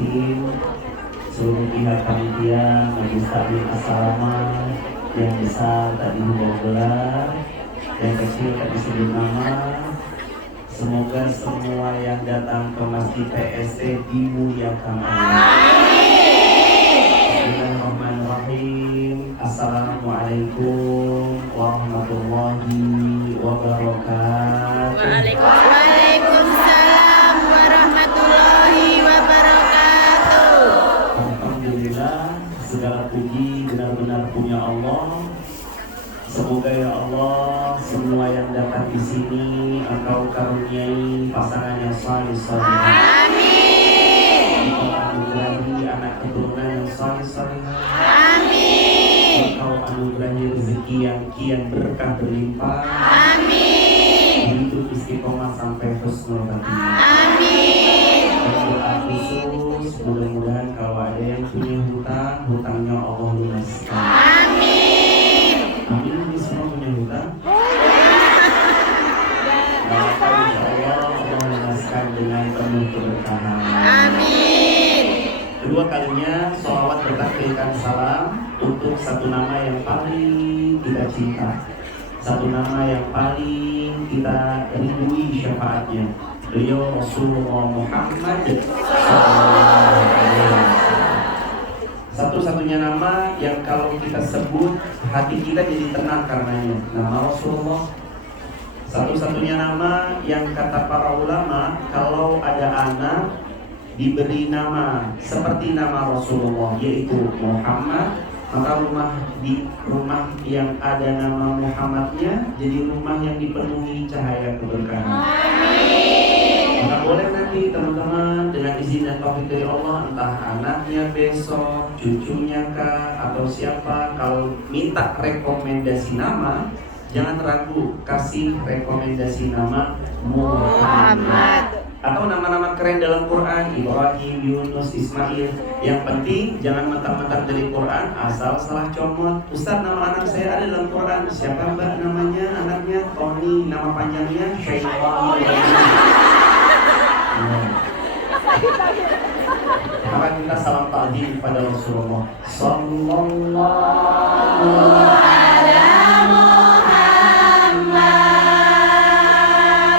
tim, seluruh pihak panitia, Majelis Taklim As-Salama, yang besar tak dibawa gelar, yang kecil tak disebut nama. Semoga semua yang datang ke Masjid PST dimuliakan Allah. Bismillahirrahmanirrahim. Assalamualaikum warahmatullahi wabarakatuh. Waalaikumsalam warahmatullahi wabarakatuh. Alhamdulillah, segala puji benar-benar punya Allah. Semoga ya Allah, semua yang datang di sini Engkau karuniai pasangan yang saleh-saleh. Amin. Engkau anugerahi anak keturunan yang saleh-saleh. Amin. Engkau anugerahi rezeki yang kian berkah berlimpah. Amin. Hidup istiqomah sampai husnul khatimah. Amin. Dan doa khusus, mudah-mudahan kalau ada yang punya hutang, hutangnya Allah lunaskan. Amin. Amin. Ini semua punya hutang. Maka insya Allah Allah lunaskan dengan penuh keberkahan. Amin. Kedua kalinya sholawat bertakbirkan salam untuk satu nama yang paling kita cinta, satu nama yang paling kita rinduin syafaatnya. Beliau Rasulullah Muhammad SAW. Satu-satunya nama yang kalau kita sebut hati kita jadi tenang karenanya, nama Rasulullah. Satu-satunya nama yang kata para ulama kalau ada anak diberi nama seperti nama Rasulullah, yaitu Muhammad, maka rumah yang ada nama Muhammadnya jadi rumah yang dipenuhi cahaya keberkahan. Maka boleh nanti teman-teman dengan izin dan taufik dari Allah, entah anaknya besok, cucunya kah, atau siapa, kalau minta rekomendasi nama, jangan ragu, kasih rekomendasi nama Muhammad. Atau nama-nama keren dalam Quran, Ibrahim, Yunus, Ismail. Yang penting jangan mentang-mentang dari Quran asal salah comot. Ustaz, nama anak saya ada dalam Quran. Siapa mbak namanya? Anaknya Tony, nama panjangnya Syaitan. Maka kita salam ta'zim kepada Rasulullah Sallallahu Ala Muhammad sallallahu alaihi wasallam.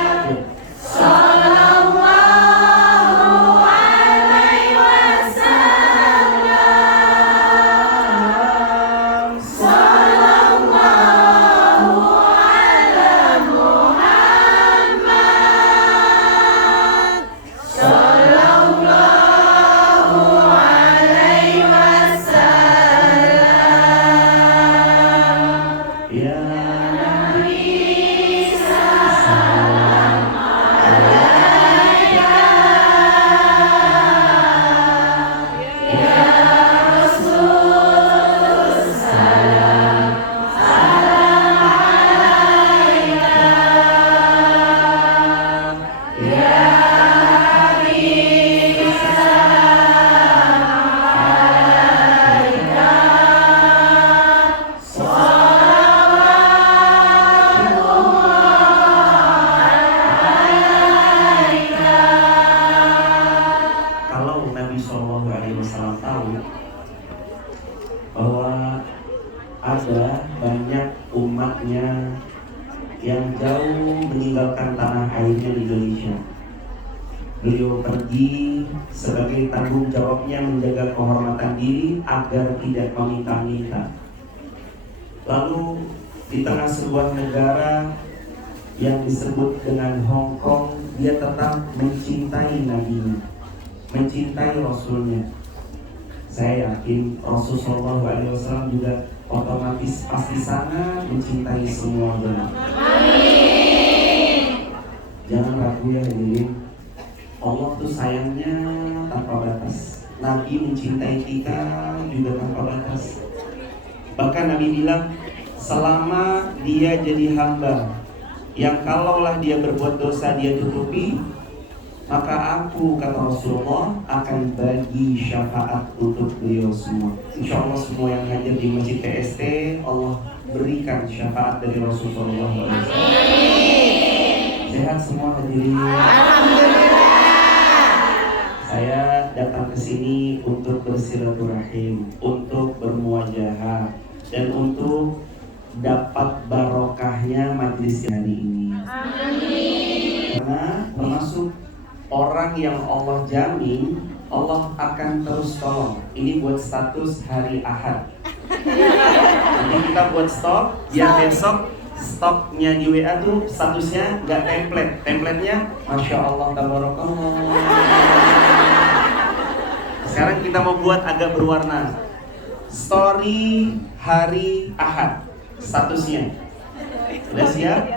Sallallahu ala Muhammad sallallahu alaihi wasallam. Ya Nabi salam alaika, ya Rasul salam alaika, ya Habib salam alaika. kalau Nabi Shallallahu Alaihi Wasallam tahu bahwa ada banyak umatnya yang jauh meninggalkan tanah airnya di Indonesia, beliau pergi sebagai tanggung jawabnya menjaga kehormatan diri agar tidak meminta-minta. Lalu di tengah sebuah negara yang disebut dengan Hong Kong, dia tetap mencintai Nabi-Nya, mencintai Rasulnya. Saya yakin Rasulullah SAW juga otomatis pasti sangat mencintai semua orang. Jangan ragu ya hadirin, Allah tuh sayangnya tanpa batas. Nabi mencintai kita juga tanpa batas. Bahkan Nabi bilang, selama dia jadi hamba yang kalaulah dia berbuat dosa dia tutupi, maka aku, kata Rasulullah, akan bagi syafaat untuk beliau semua. Insya Allah semua yang hadir di Masjid PST, Allah berikan syafaat dari Rasulullah SAW. Sehat semua hadirin. Alhamdulillah. Saya datang ke sini untuk bersilaturahim, untuk bermuajahah, dan untuk dapat barokahnya majelis hari ini. Amin. Karena termasuk orang yang Allah jamin Allah akan terus tolong. Ini buat status hari Ahad. Jadi kita buat stok, biar besok stoknya di WA tuh statusnya nggak template. Templatenya Masya Allah tabarakallah. Sekarang kita mau buat agak berwarna. Story hari Ahad statusnya. Sudah siap?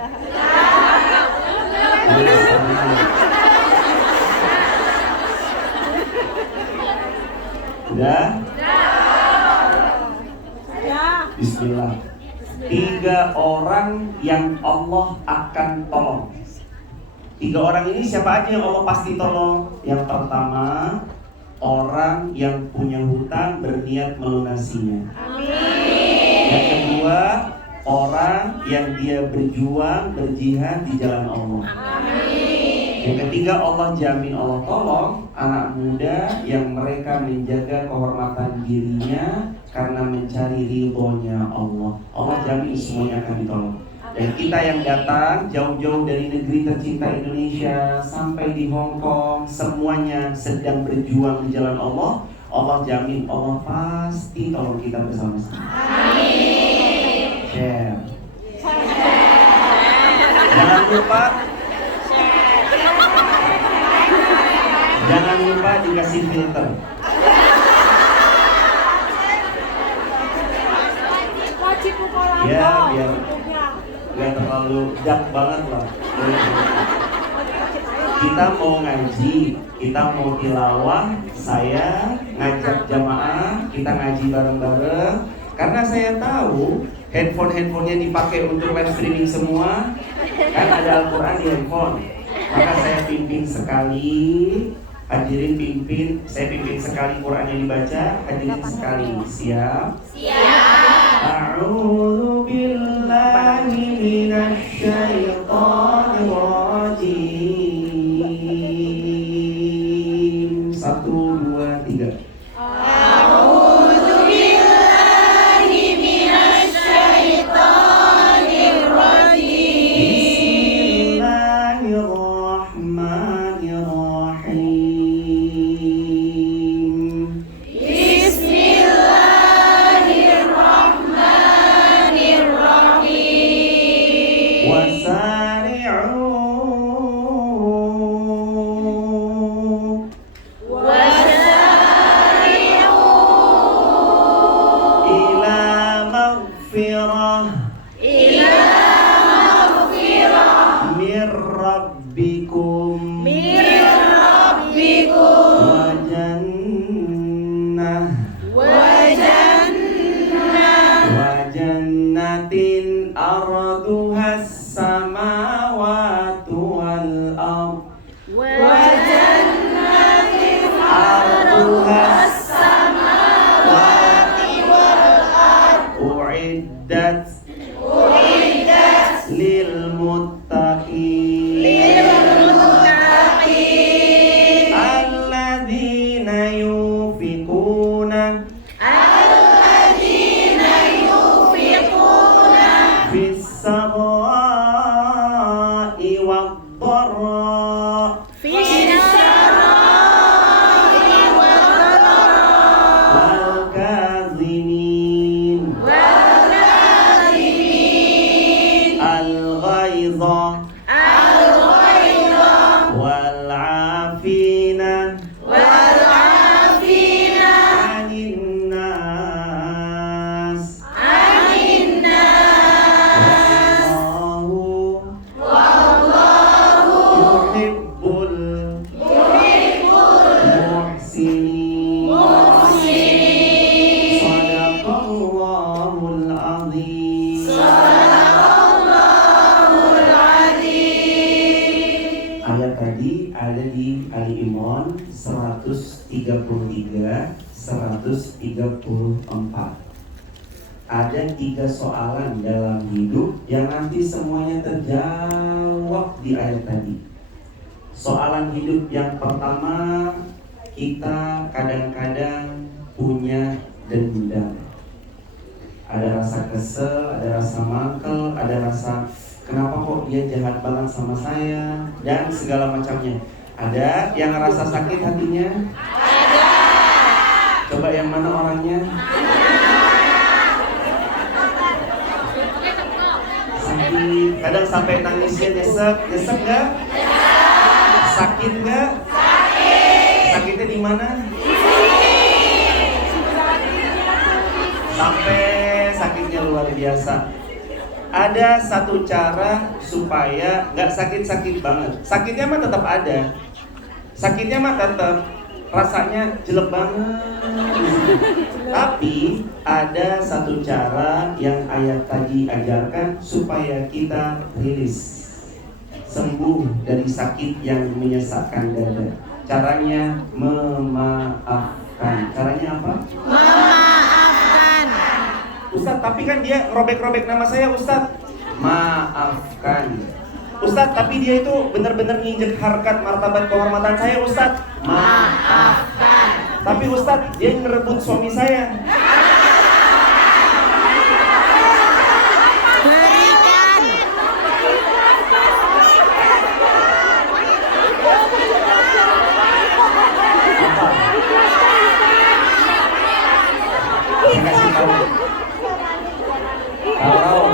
Udah? Bismillah. 3 orang yang Allah akan tolong. 3 orang ini siapa aja yang Allah pasti tolong? Yang pertama, orang yang punya hutang berniat melunasinya. Amin. Yang kedua, orang yang dia berjuang berjihad di jalan Allah. Amin. Yang ketiga, Allah jamin Allah tolong anak muda yang mereka menjaga kehormatan dirinya karena mencari ridhonya Allah. Allah jamin semuanya akan ditolong. Dan kita yang datang jauh-jauh dari negeri tercinta Indonesia sampai di Hong Kong, semuanya sedang berjuang di jalan Allah. Allah jamin Allah pasti tolong kita bersama-sama. Amin. Share. Jangan lupa. Jangan lupa dikasih filter. Ya, biar nggak terlalu dark banget lah. Kita mau ngaji, kita mau tilawah, saya ngajak jamaah, kita ngaji bareng-bareng. Karena saya tahu handphonenya dipakai untuk live streaming semua, kan ada Al-Quran di handphone. Maka saya pimpin sekali, hadirin pimpin, saya pimpin sekali Quran yang dibaca, hadirin sekali. Siap? Siap. A'udzu billahi minasy syaithanir rajim. 1, 2, 3. A'udzu billahi minasy syaithanir rajim. Bismillahirrahmanirrahim. Jannatin arduhas samawati wal ard. Wa jannatin arduhas samawati wal ard. Uiddat lil muttaqin. Alladzina yunfiquna فِي السَّرَّاءِ وَالضَّرَّاءِ وَالْكَاظِمِينَ الْغَيْظَ وَالْعَافِينَ عَنِ النَّاسِ Ayat tadi ada di Ali Imran 133, 134. Ada 3 soalan dalam hidup yang nanti semuanya terjawab di ayat tadi. Soalan hidup yang pertama, kita kadang-kadang punya dendam. Ada rasa kesel, ada rasa mangkel, ada rasa kenapa kok dia jahat banget sama saya, dan segala macamnya. Ada yang ngerasa sakit hatinya? Ada. Coba yang mana orangnya? Sakit. Kadang sampai nangisnya nyesek nggak? Sakit nggak? Sakitnya di mana? Sampai sakitnya luar biasa. Ada satu cara supaya nggak sakit-sakit banget. Sakitnya mah tetap ada. Sakitnya mah tetap rasanya jelek banget. Tapi ada satu cara yang ayat tadi ajarkan supaya kita rilis, sembuh dari sakit yang menyesakkan dada. Caranya memaafkan. Caranya apa? Memaafkan. Ustadz, tapi kan dia robek-robek nama saya, Ustadz. Maafkan. Ustadz, tapi dia itu benar-benar nginjek harkat martabat kehormatan saya, Ustadz. Maafkan. Tapi Ustadz, dia ngerebut suami saya. Berikan. Apa? Saya kasih tahu. Kalau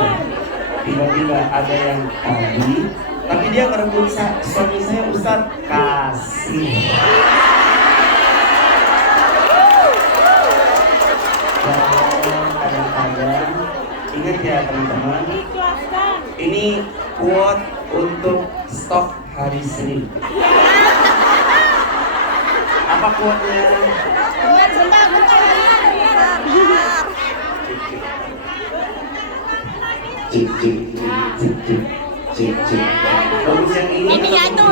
tiba-tiba ada yang tadi, tapi dia ngerebut suami saya, Ustadz, kasih. Kadang-kadang ingat ya teman-teman, ini quote untuk stok hari Senin. Apa quote-nya? Bentar. Cik. Bagus yang ini. Ini ya itu.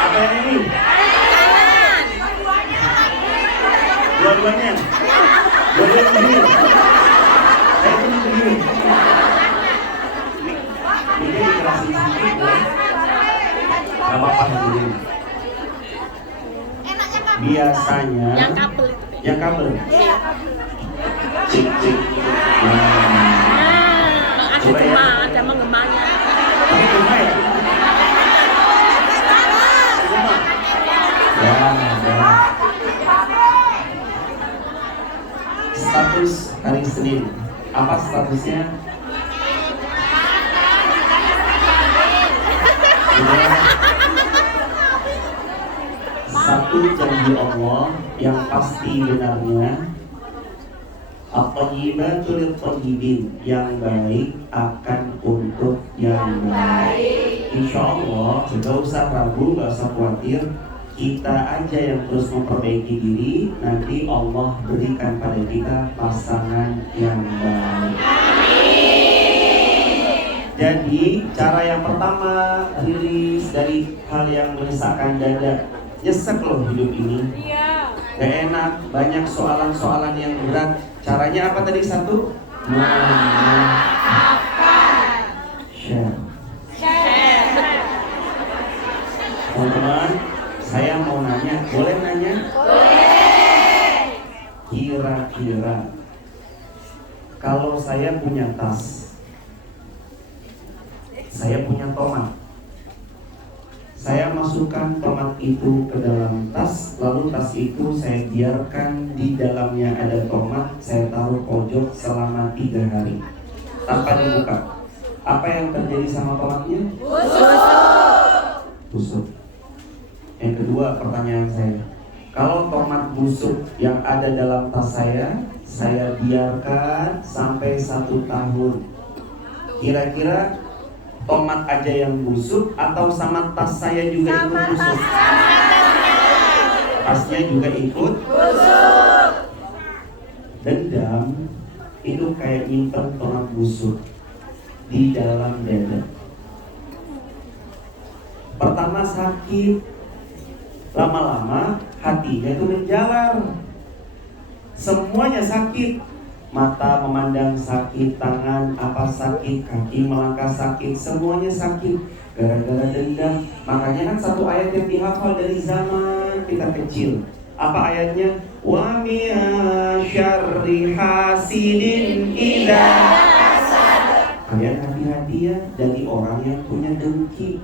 Apa yang ini? Kanan. Dua-duanya begini. Saya ini begini. Ini dikerasin sedikit ya. Gak apa-apa begini. Biasanya yang kabel. Cik. Ada gema, ada mengemanya. Ini gema ya? Gema. Ya. Status hari Senin. Apa statusnya? Satu janji Allah yang pasti benarnya, at-thayyibatu lit-thayyibin, yang baik akan untuk yang baik. Insya Allah, tidak usah ragu, gak usah khawatir. Kita aja yang terus memperbaiki diri, nanti Allah berikan pada kita pasangan yang baik. Jadi cara yang pertama, rilis dari hal yang menyesakkan dada. Nyesek loh hidup ini. Gak enak, banyak soalan-soalan yang berat. Caranya apa tadi? Satu, memaafkan. Share. Teman-teman, saya mau nanya, boleh nanya? Boleh. Kira-kira kalau saya punya tas, saya punya tomat, saya masukkan tomat itu ke dalam tas, lalu tas itu saya biarkan di dalamnya ada tomat, saya taruh pojok selama 3 hari tanpa dibuka. Apa yang terjadi sama tomatnya? Busuk. Yang kedua, pertanyaan saya, kalau tomat busuk yang ada dalam tas saya biarkan sampai 1 tahun, kira-kira tomat aja yang busuk atau sama tas saya juga ikut busuk? Tasnya juga ikut busuk. Dendam itu kayak nyimpen tomat busuk di dalam dada. Pertama sakit, lama-lama hatinya itu menjalar, semuanya sakit. Mata memandang sakit, tangan apa sakit, kaki melangkah sakit, semuanya sakit gara-gara dendam. Makanya kan satu ayat yang dihafal dari zaman kita kecil. Apa ayatnya? Wa min syarri hasidin idza hasad. Kalian hati-hati ya dari orang yang punya dengki.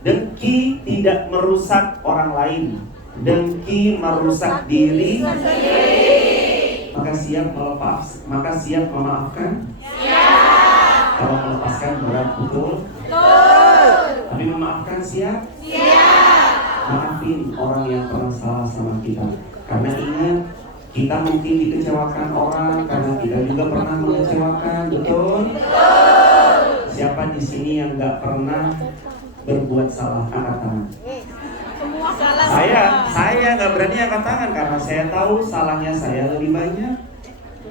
Dengki tidak merusak orang lain, dengki merusak diri sendiri. Maka siap memaafkan? Siap. Kalau melepaskan berat betul? Betul. Tapi memaafkan siap? Siap. Maafin orang yang pernah salah sama kita. Karena ingat, kita mungkin dikecewakan orang karena kita juga pernah mengecewakan, betul? Betul. Siapa di sini yang nggak pernah berbuat salah? Angkat tangan. Saya nggak berani angkat tangan karena saya tahu salahnya saya lebih banyak.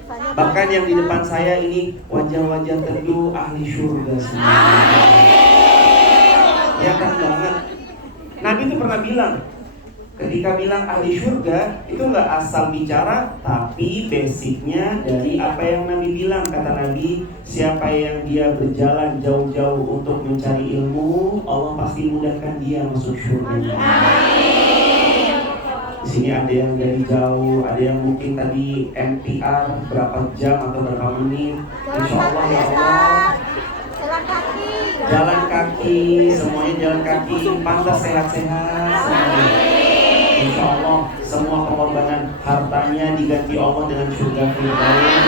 Bahkan yang di depan saya ini wajah-wajah teduh ahli surga semua. Ya kan banget. Nabi itu pernah bilang, ketika bilang ahli surga itu nggak asal bicara, tapi basicnya dari apa yang Nabi bilang. Kata Nabi, siapa yang dia berjalan jauh-jauh untuk mencari ilmu, Allah pasti mudahkan dia masuk surga. Di sini ada yang dari jauh, ada yang mungkin tadi MTR berapa jam atau berapa menit. Insya Allah ya Allah. Jalan kaki, semuanya jalan kaki, pantas sehat-sehat. Insya Allah semua pengorbanan hartanya diganti Allah dengan surga firdaus.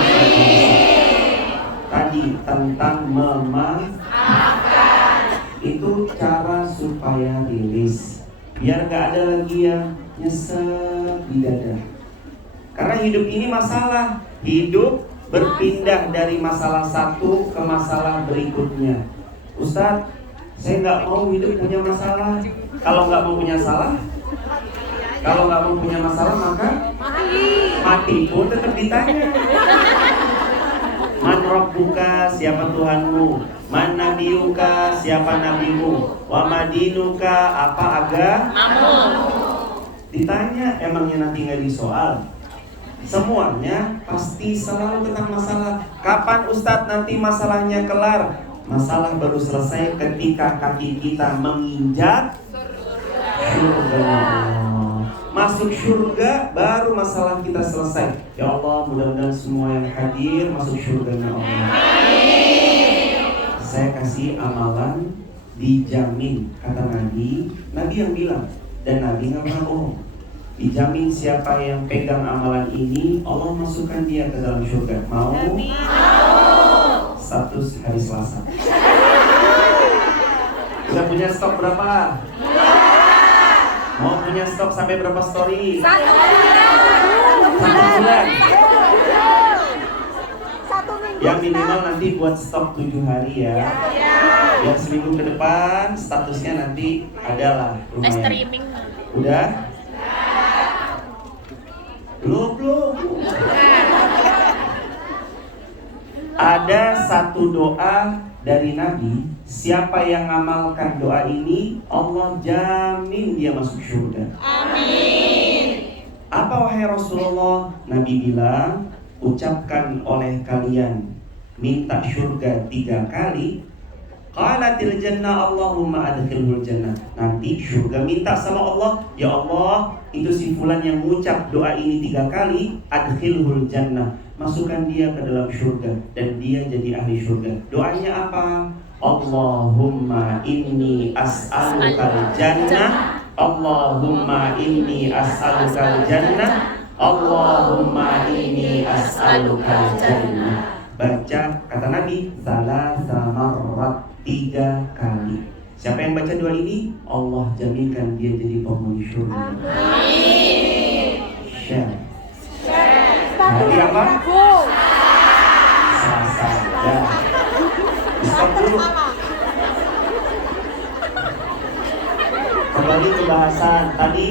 Tadi tentang memaafkan, itu cara supaya rilis, biar gak ada lagi yang nyesek di dada. Karena hidup ini masalah, hidup berpindah dari masalah satu ke masalah berikutnya. Ustadz, saya nggak mau hidup punya masalah. Kalau nggak mau punya salah, kalau nggak mau punya masalah maka mati pun tetap ditanya. Man rabbuka, siapa Tuhanmu? Man nabiyuka, siapa nabimu? Wa madinuka, apa agamamu? Ditanya, emangnya nanti nggak disoal? Semuanya pasti selalu tentang masalah. Kapan Ustadz nanti masalahnya kelar? Masalah baru selesai ketika kaki kita menginjak surga. Masuk surga baru masalah kita selesai. Ya Allah, mudah-mudahan semua yang hadir masuk surganya Allah. Saya kasih amalan dijamin, kata Nabi. Nabi yang bilang, dan Nabi nggak pernah bohong. Dijamin siapa yang pegang amalan ini, Allah masukkan dia ke dalam surga. Mau? Status hari Selasa. Udah punya stok berapa? Mau punya stok sampai berapa story? 1 bulan. Yang minimal nanti buat stok 7 hari ya. Yang seminggu ke depan statusnya nanti adalah lumayan. Streaming. Udah? Belum. Ada satu doa dari Nabi, siapa yang ngamalkan doa ini, Allah jamin dia masuk surga. Amin. Apa wahai Rasulullah? Nabi bilang, ucapkan oleh kalian minta surga 3 kali. Qalatil jannah Allahumma adkhilhul jannah. Nanti surga minta sama Allah, ya Allah, itu si fulan yang mengucap doa ini 3 kali, adkhilhul jannah, masukkan dia ke dalam surga dan dia jadi ahli surga. Doanya apa? Allahumma inni as'alukal jannah, Allahumma inni as'alukal jannah, Allahumma inni as'alukal jannah. Baca, kata Nabi, salasa marrat, 3 kali. Siapa yang baca doa ini, Allah jaminkan dia jadi penghuni surga. Amin. Share. Hari apa? Selasa. Ya. Stop dulu. Kembali ke bahasan tadi,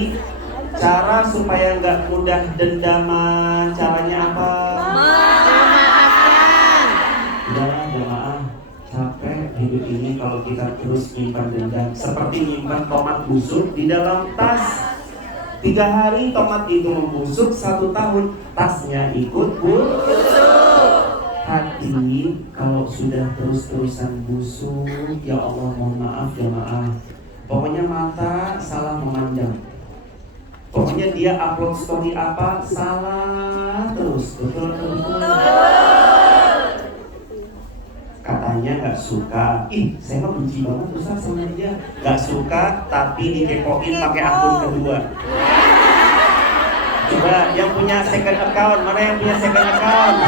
cara supaya nggak mudah dendaman, caranya apa? Udahlah jamaah, capek hidup ini kalau kita terus nyimpan dendam. Seperti nyimpan tomat busuk di dalam tas. 3 hari tomat itu membusuk, 1 tahun tasnya ikut busuk. Hati kalau sudah terus-terusan busuk, ya Allah mohon maaf ya maaf. Pokoknya mata salah memandang. Pokoknya dia upload story apa salah terus, betul atau betul? Katanya nggak suka, saya mah benci banget Ustaz sama dia. Nggak suka tapi dikepoin pakai akun kedua. Coba yang punya second account, mana yang punya second account?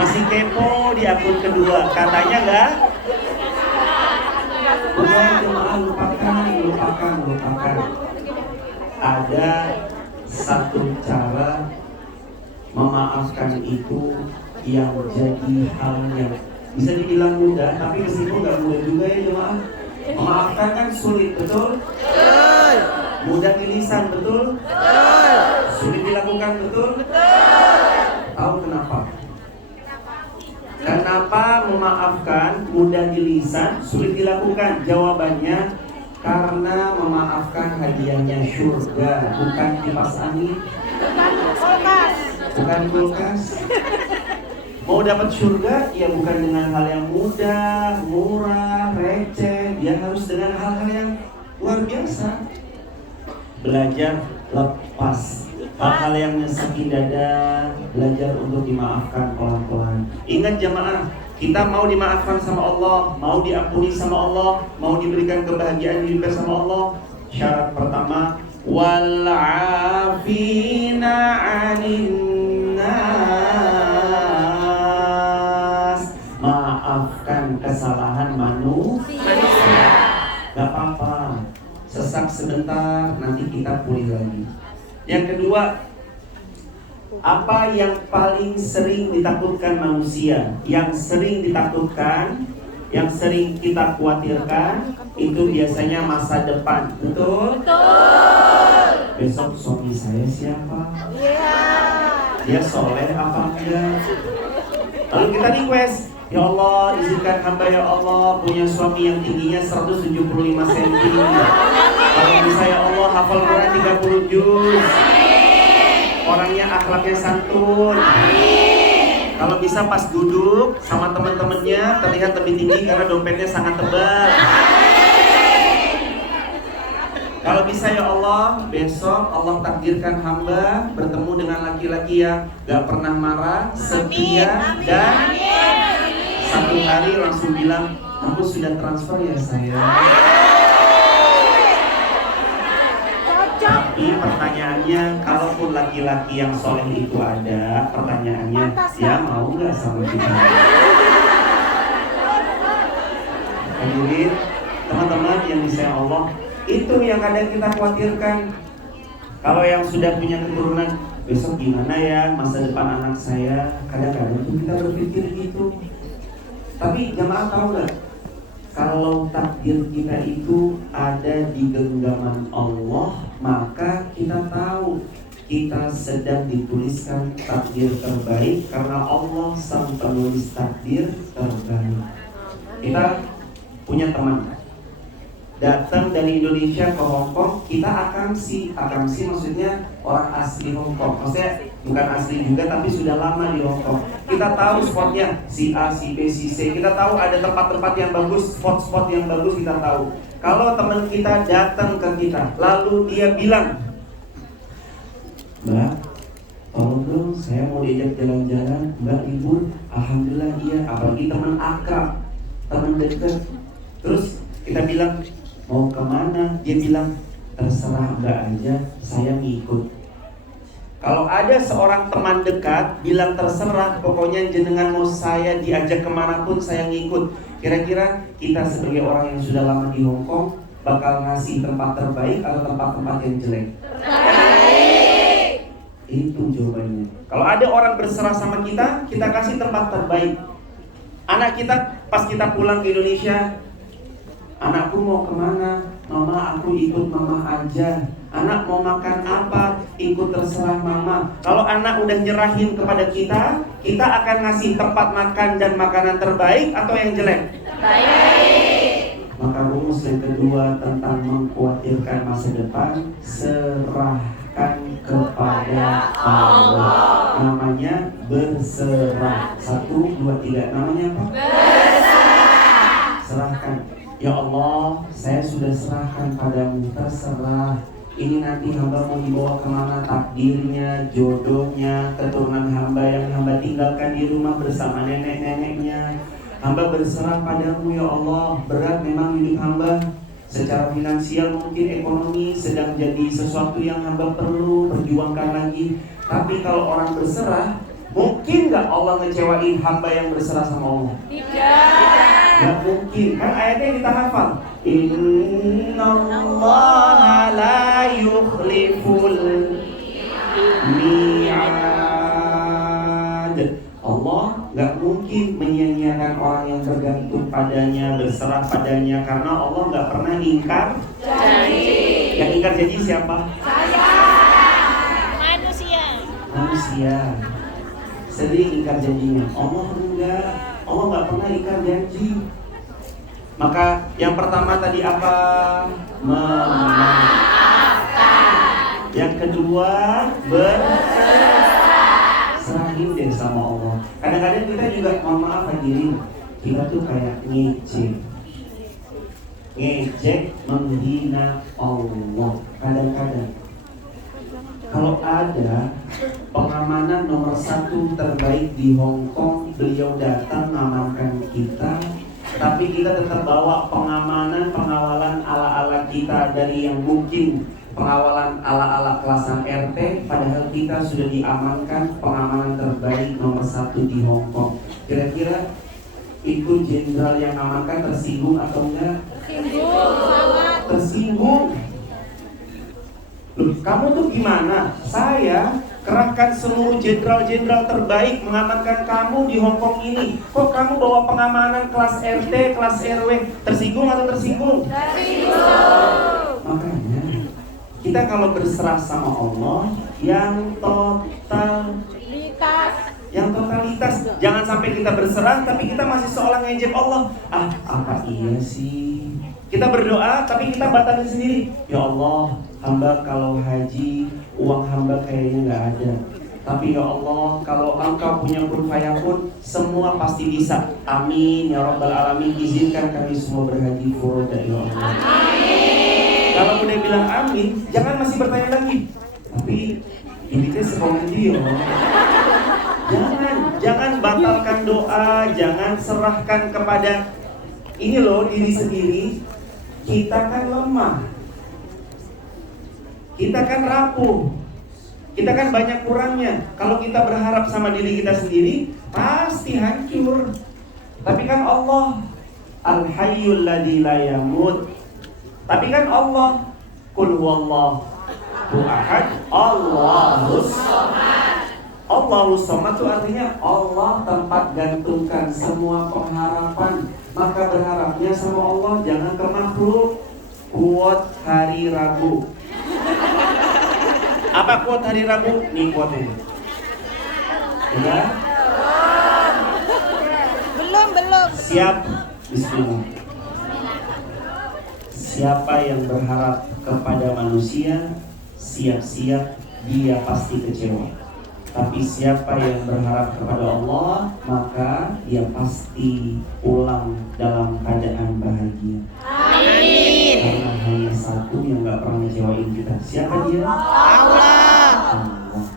Masih kepo di akun kedua, katanya nggak? Udah jemaah lupakan. Ada satu cara memaafkan itu yang jadi hal yang bisa dibilang mudah, tapi meskipun nggak mudah juga ya jemaah. Memaafkan kan sulit, betul? Betul. Mudah di lisan, betul? Betul. Sulit dilakukan, betul? Betul. Tahu kenapa? Kenapa memaafkan mudah di lisan, sulit dilakukan? Jawabannya karena memaafkan hadiahnya surga, bukan kipas angin, bukan kulkas. Mau dapat surga, ya bukan dengan hal yang mudah, murah, receh. Dia harus dengan hal-hal yang luar biasa. Belajar lepas hal-hal yang nyesakin dada, belajar untuk dimaafkan pelan-pelan. Ingat jemaah, kita mau dimaafkan sama Allah, mau diampuni sama Allah, mau diberikan kebahagiaan juga sama Allah. Syarat pertama, wal afina 'anin nas. Maafkan kesalahan manusia. Gak apa-apa, sesak sebentar, nanti kita pulih lagi. Yang kedua, apa yang paling sering ditakutkan manusia? Yang sering ditakutkan, yang sering kita khawatirkan, itu biasanya masa depan. Betul? Betul. Besok suami saya siapa? Iya. Dia soleh apa enggak? Lalu kita request, ya Allah, izinkan hamba ya Allah punya suami yang tingginya 175 cm. Kalau bisa ya Allah hafal Quran 30 juz. Orangnya akhlaknya santun. Kalau bisa pas duduk sama teman-temannya terlihat lebih tinggi karena dompetnya sangat tebal. Kalau bisa ya Allah, besok Allah takdirkan hamba bertemu dengan laki-laki yang gak pernah marah, setia, dan satu hari langsung bilang, aku sudah transfer ya sayang. Tapi pertanyaannya, kalaupun laki-laki yang soleh itu ada, pertanyaannya, dia mau nggak sama kita? Hadirin, teman-teman yang disayang Allah, itu yang kadang kita khawatirkan. Kalau yang sudah punya keturunan, besok gimana ya masa depan anak saya? Kadang-kadang tuh kita berpikir gitu. Tapi jamaah tahu nggak? Kalau takdir kita itu ada di genggaman Allah, maka kita tahu kita sedang dituliskan takdir terbaik karena Allah sang penulis takdir terbaik. Kita punya teman datang dari Indonesia ke Hong Kong, kita akamsi maksudnya orang asli Hong Kong, maksudnya bukan asli juga tapi sudah lama di Hong Kong. Kita tahu spotnya si A, si B, si C. Kita tahu ada tempat-tempat yang bagus, spot-spot yang bagus kita tahu. Kalau teman kita datang ke kita, lalu dia bilang, Mbak, tolong dong, saya mau diajak jalan-jalan. Mbak libur, alhamdulillah iya. Apalagi teman akrab, teman dekat. Terus kita bilang, mau kemana? Dia bilang, terserah Mbak aja, saya ngikut. Kalau ada seorang teman dekat bilang terserah, pokoknya jenengan mau saya diajak kemanapun saya ngikut. Kira-kira kita sebagai orang yang sudah lama di Hong Kong bakal ngasih tempat terbaik atau tempat-tempat yang jelek? Terbaik. Itu jawabannya. Kalau ada orang berserah sama kita, kita kasih tempat terbaik. Anak kita pas kita pulang ke Indonesia, anakku mau kemana? Mama, aku ikut mama aja. Anak mau makan apa? Ikut terserah mama. Kalau anak udah nyerahin kepada kita, kita akan ngasih tempat makan dan makanan terbaik atau yang jelek? Baik. Maka rumus yang kedua tentang mengkhawatirkan masa depan, serahkan kepada Allah. Namanya berserah. 1, 2, 3. Namanya apa? Berserah. Serahkan. Ya Allah, saya sudah serahkan padamu. Terserah. Ini nanti hamba mau dibawa kemana, takdirnya, jodohnya, keturunan hamba yang hamba tinggalkan di rumah bersama nenek-neneknya. Hamba berserah padamu ya Allah. Berat memang hidup hamba, secara finansial mungkin ekonomi sedang jadi sesuatu yang hamba perlu perjuangkan lagi. Tapi kalau orang berserah, mungkin gak Allah ngecewain hamba yang berserah sama Allah? Tidak. Gak mungkin. Kan ayatnya yang kita hafal, Innallaha la yukhliful mi'ad. Allah gak mungkin menyia-nyiakan orang yang bergantung padanya, berserah padanya, karena Allah gak pernah ingkar janji. Yang ingkar janji siapa? Manusia. Sering ingkar janjinya. Allah enggak. Allah gak pernah ingkar janji. Maka yang pertama tadi apa? Memaafkan. Yang kedua, serahin deh sama Allah. Kadang-kadang kita juga, mohon maaf hadirin, kita tuh kayak ngejek, menghina Allah. Kadang-kadang kalau ada pengamanan nomor 1 terbaik di Hong Kong, beliau datang mengamankan kita, tapi kita tetap bawa pengawalan ala-ala kita dari yang mungkin pengawalan ala-ala kelasan RT, padahal kita sudah diamankan pengamanan terbaik nomor 1 di Hong Kong. Kira-kira itu jenderal yang amankan tersinggung atau enggak? Tersinggung. Loh, kamu tuh gimana? Saya kerahkan seluruh jenderal-jenderal terbaik mengamankan kamu di Hong Kong ini. Kok kamu bawa pengamanan kelas RT, kelas RW? Tersinggung atau tersinggung? Tersinggung. Makanya kita kalau berserah sama Allah yang totalitas, jangan sampai kita berserah tapi kita masih seolah ngejek Allah. Apa iya sih? Kita berdoa tapi kita batalin sendiri. Ya Allah, hamba kalau haji uang hamba kayaknya nggak ada. Tapi ya Allah, kalau Engkau punya kun fayakun, semua pasti bisa. Amin ya rabbal alamin. Izinkan kami semua berhaji furoda ya Allah. Amin. Kalau udah bilang amin, jangan masih bertanya lagi. Tapi duitnya sekolah dia. Jangan batalkan doa, jangan serahkan kepada ini loh diri sendiri. Kita kan lemah, kita kan rapuh, kita kan banyak kurangnya. Kalau kita berharap sama diri kita sendiri, pasti hancur. Tapi kan Allah Al-Hayyul Ladzi la yamut. Tapi kan Allah Qul huwallahu ahad, Allahus samad. Allahus samad itu artinya Allah tempat gantungkan semua pengharapan. Maka berharapnya sama Allah, jangan ke makhluk. Quote hari Rabu. Apa quote hari Rabu? Nih quote-nya. Udah? Belum. Siap. Bismillah. Siapa yang berharap kepada manusia, siap-siap dia pasti kecewa. Tapi siapa yang berharap kepada Allah, maka dia pasti pulang dalam keadaan bahagia. Amin. Karena hanya satu yang gak pernah ngecewain kita. Siapa dia? Allah.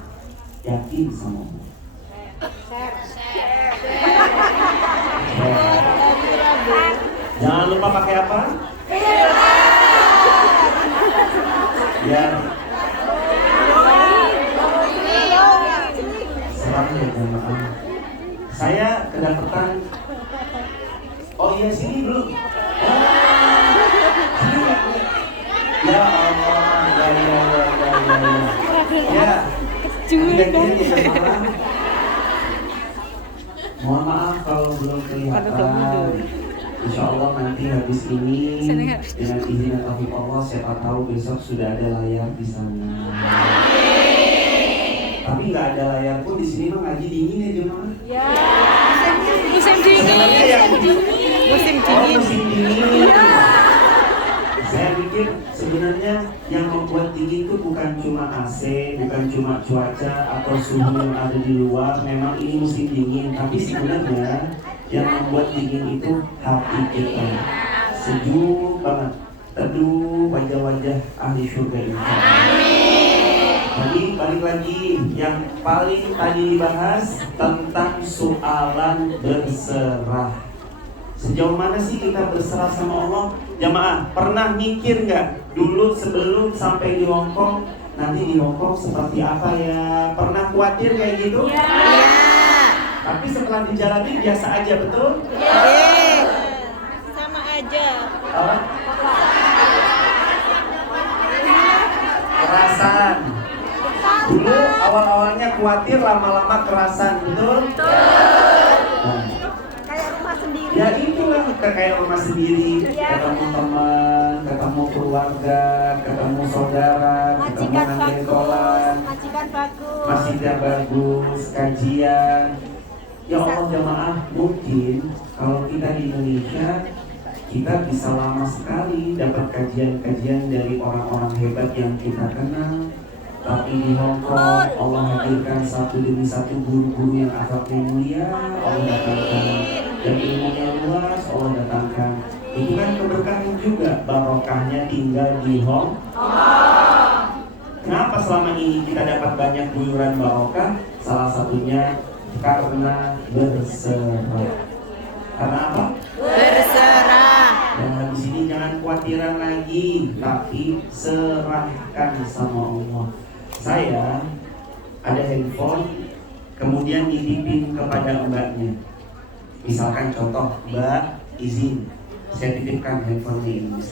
Yakin sama Allah. Jangan lupa pakai apa? Biar ya jamaah. Saya kedapatan. Oh iya sini dulu. Ya Allah, ya. Mohon maaf kalau belum kelihatan. Insya Allah nanti habis ini dengan izin dan taufik Allah, siapa tahu besok sudah ada layar di sana. Tapi nggak ada layar pun di sini mah ngaji dingin ya jemaah. Ya. Musim dingin. Musim dingin. sebenarnya yang membuat dingin itu bukan cuma AC, bukan cuma cuaca atau suhu yang ada di luar. Memang ini musim dingin, tapi sebenarnya yang membuat dingin itu hati kita. Sejuk banget, teduh wajah-wajah ahli surga ini. Jadi balik lagi, yang paling tadi dibahas tentang soalan berserah. Sejauh mana sih kita berserah sama Allah? Jamaah, pernah mikir nggak dulu sebelum sampai di Hongkong, nanti di Hongkong seperti apa ya? Pernah khawatir kayak gitu? Iya. Tapi setelah dijalani biasa aja, betul? Iya. Sama aja. Apa? Kerasan. Dulu awal-awalnya khawatir, lama-lama kerasan, betul? Nah, Kayak rumah sendiri. ya itulah kayak rumah sendiri, ketemu teman, ketemu keluarga, ketemu saudara, ketemu Majikan anak bagus. sekolah, Majikan bagus. masjidnya bagus, kajian. Ya Allah jamaah, mungkin kalau kita di Indonesia kita bisa lama sekali dapat kajian-kajian dari orang-orang hebat yang kita kenal. Tapi di Hongkong Allah hadirkan satu demi satu guru-guru yang akhlaknya mulia, Allah datangkan, dan ilmunya luas Allah datangkan. Itu kan keberkahan juga, barokahnya tinggal di Hongkong. Kenapa selama ini kita dapat banyak guyuran barokah? Salah satunya karena berserah. Karena apa? Berserah. Dan di sini jangan khawatiran lagi, tapi serahkan sama Allah. Saya ada handphone, kemudian dititipin kepada mbaknya. Misalkan contoh, Mbak izin, saya titipkan handphonenya ini.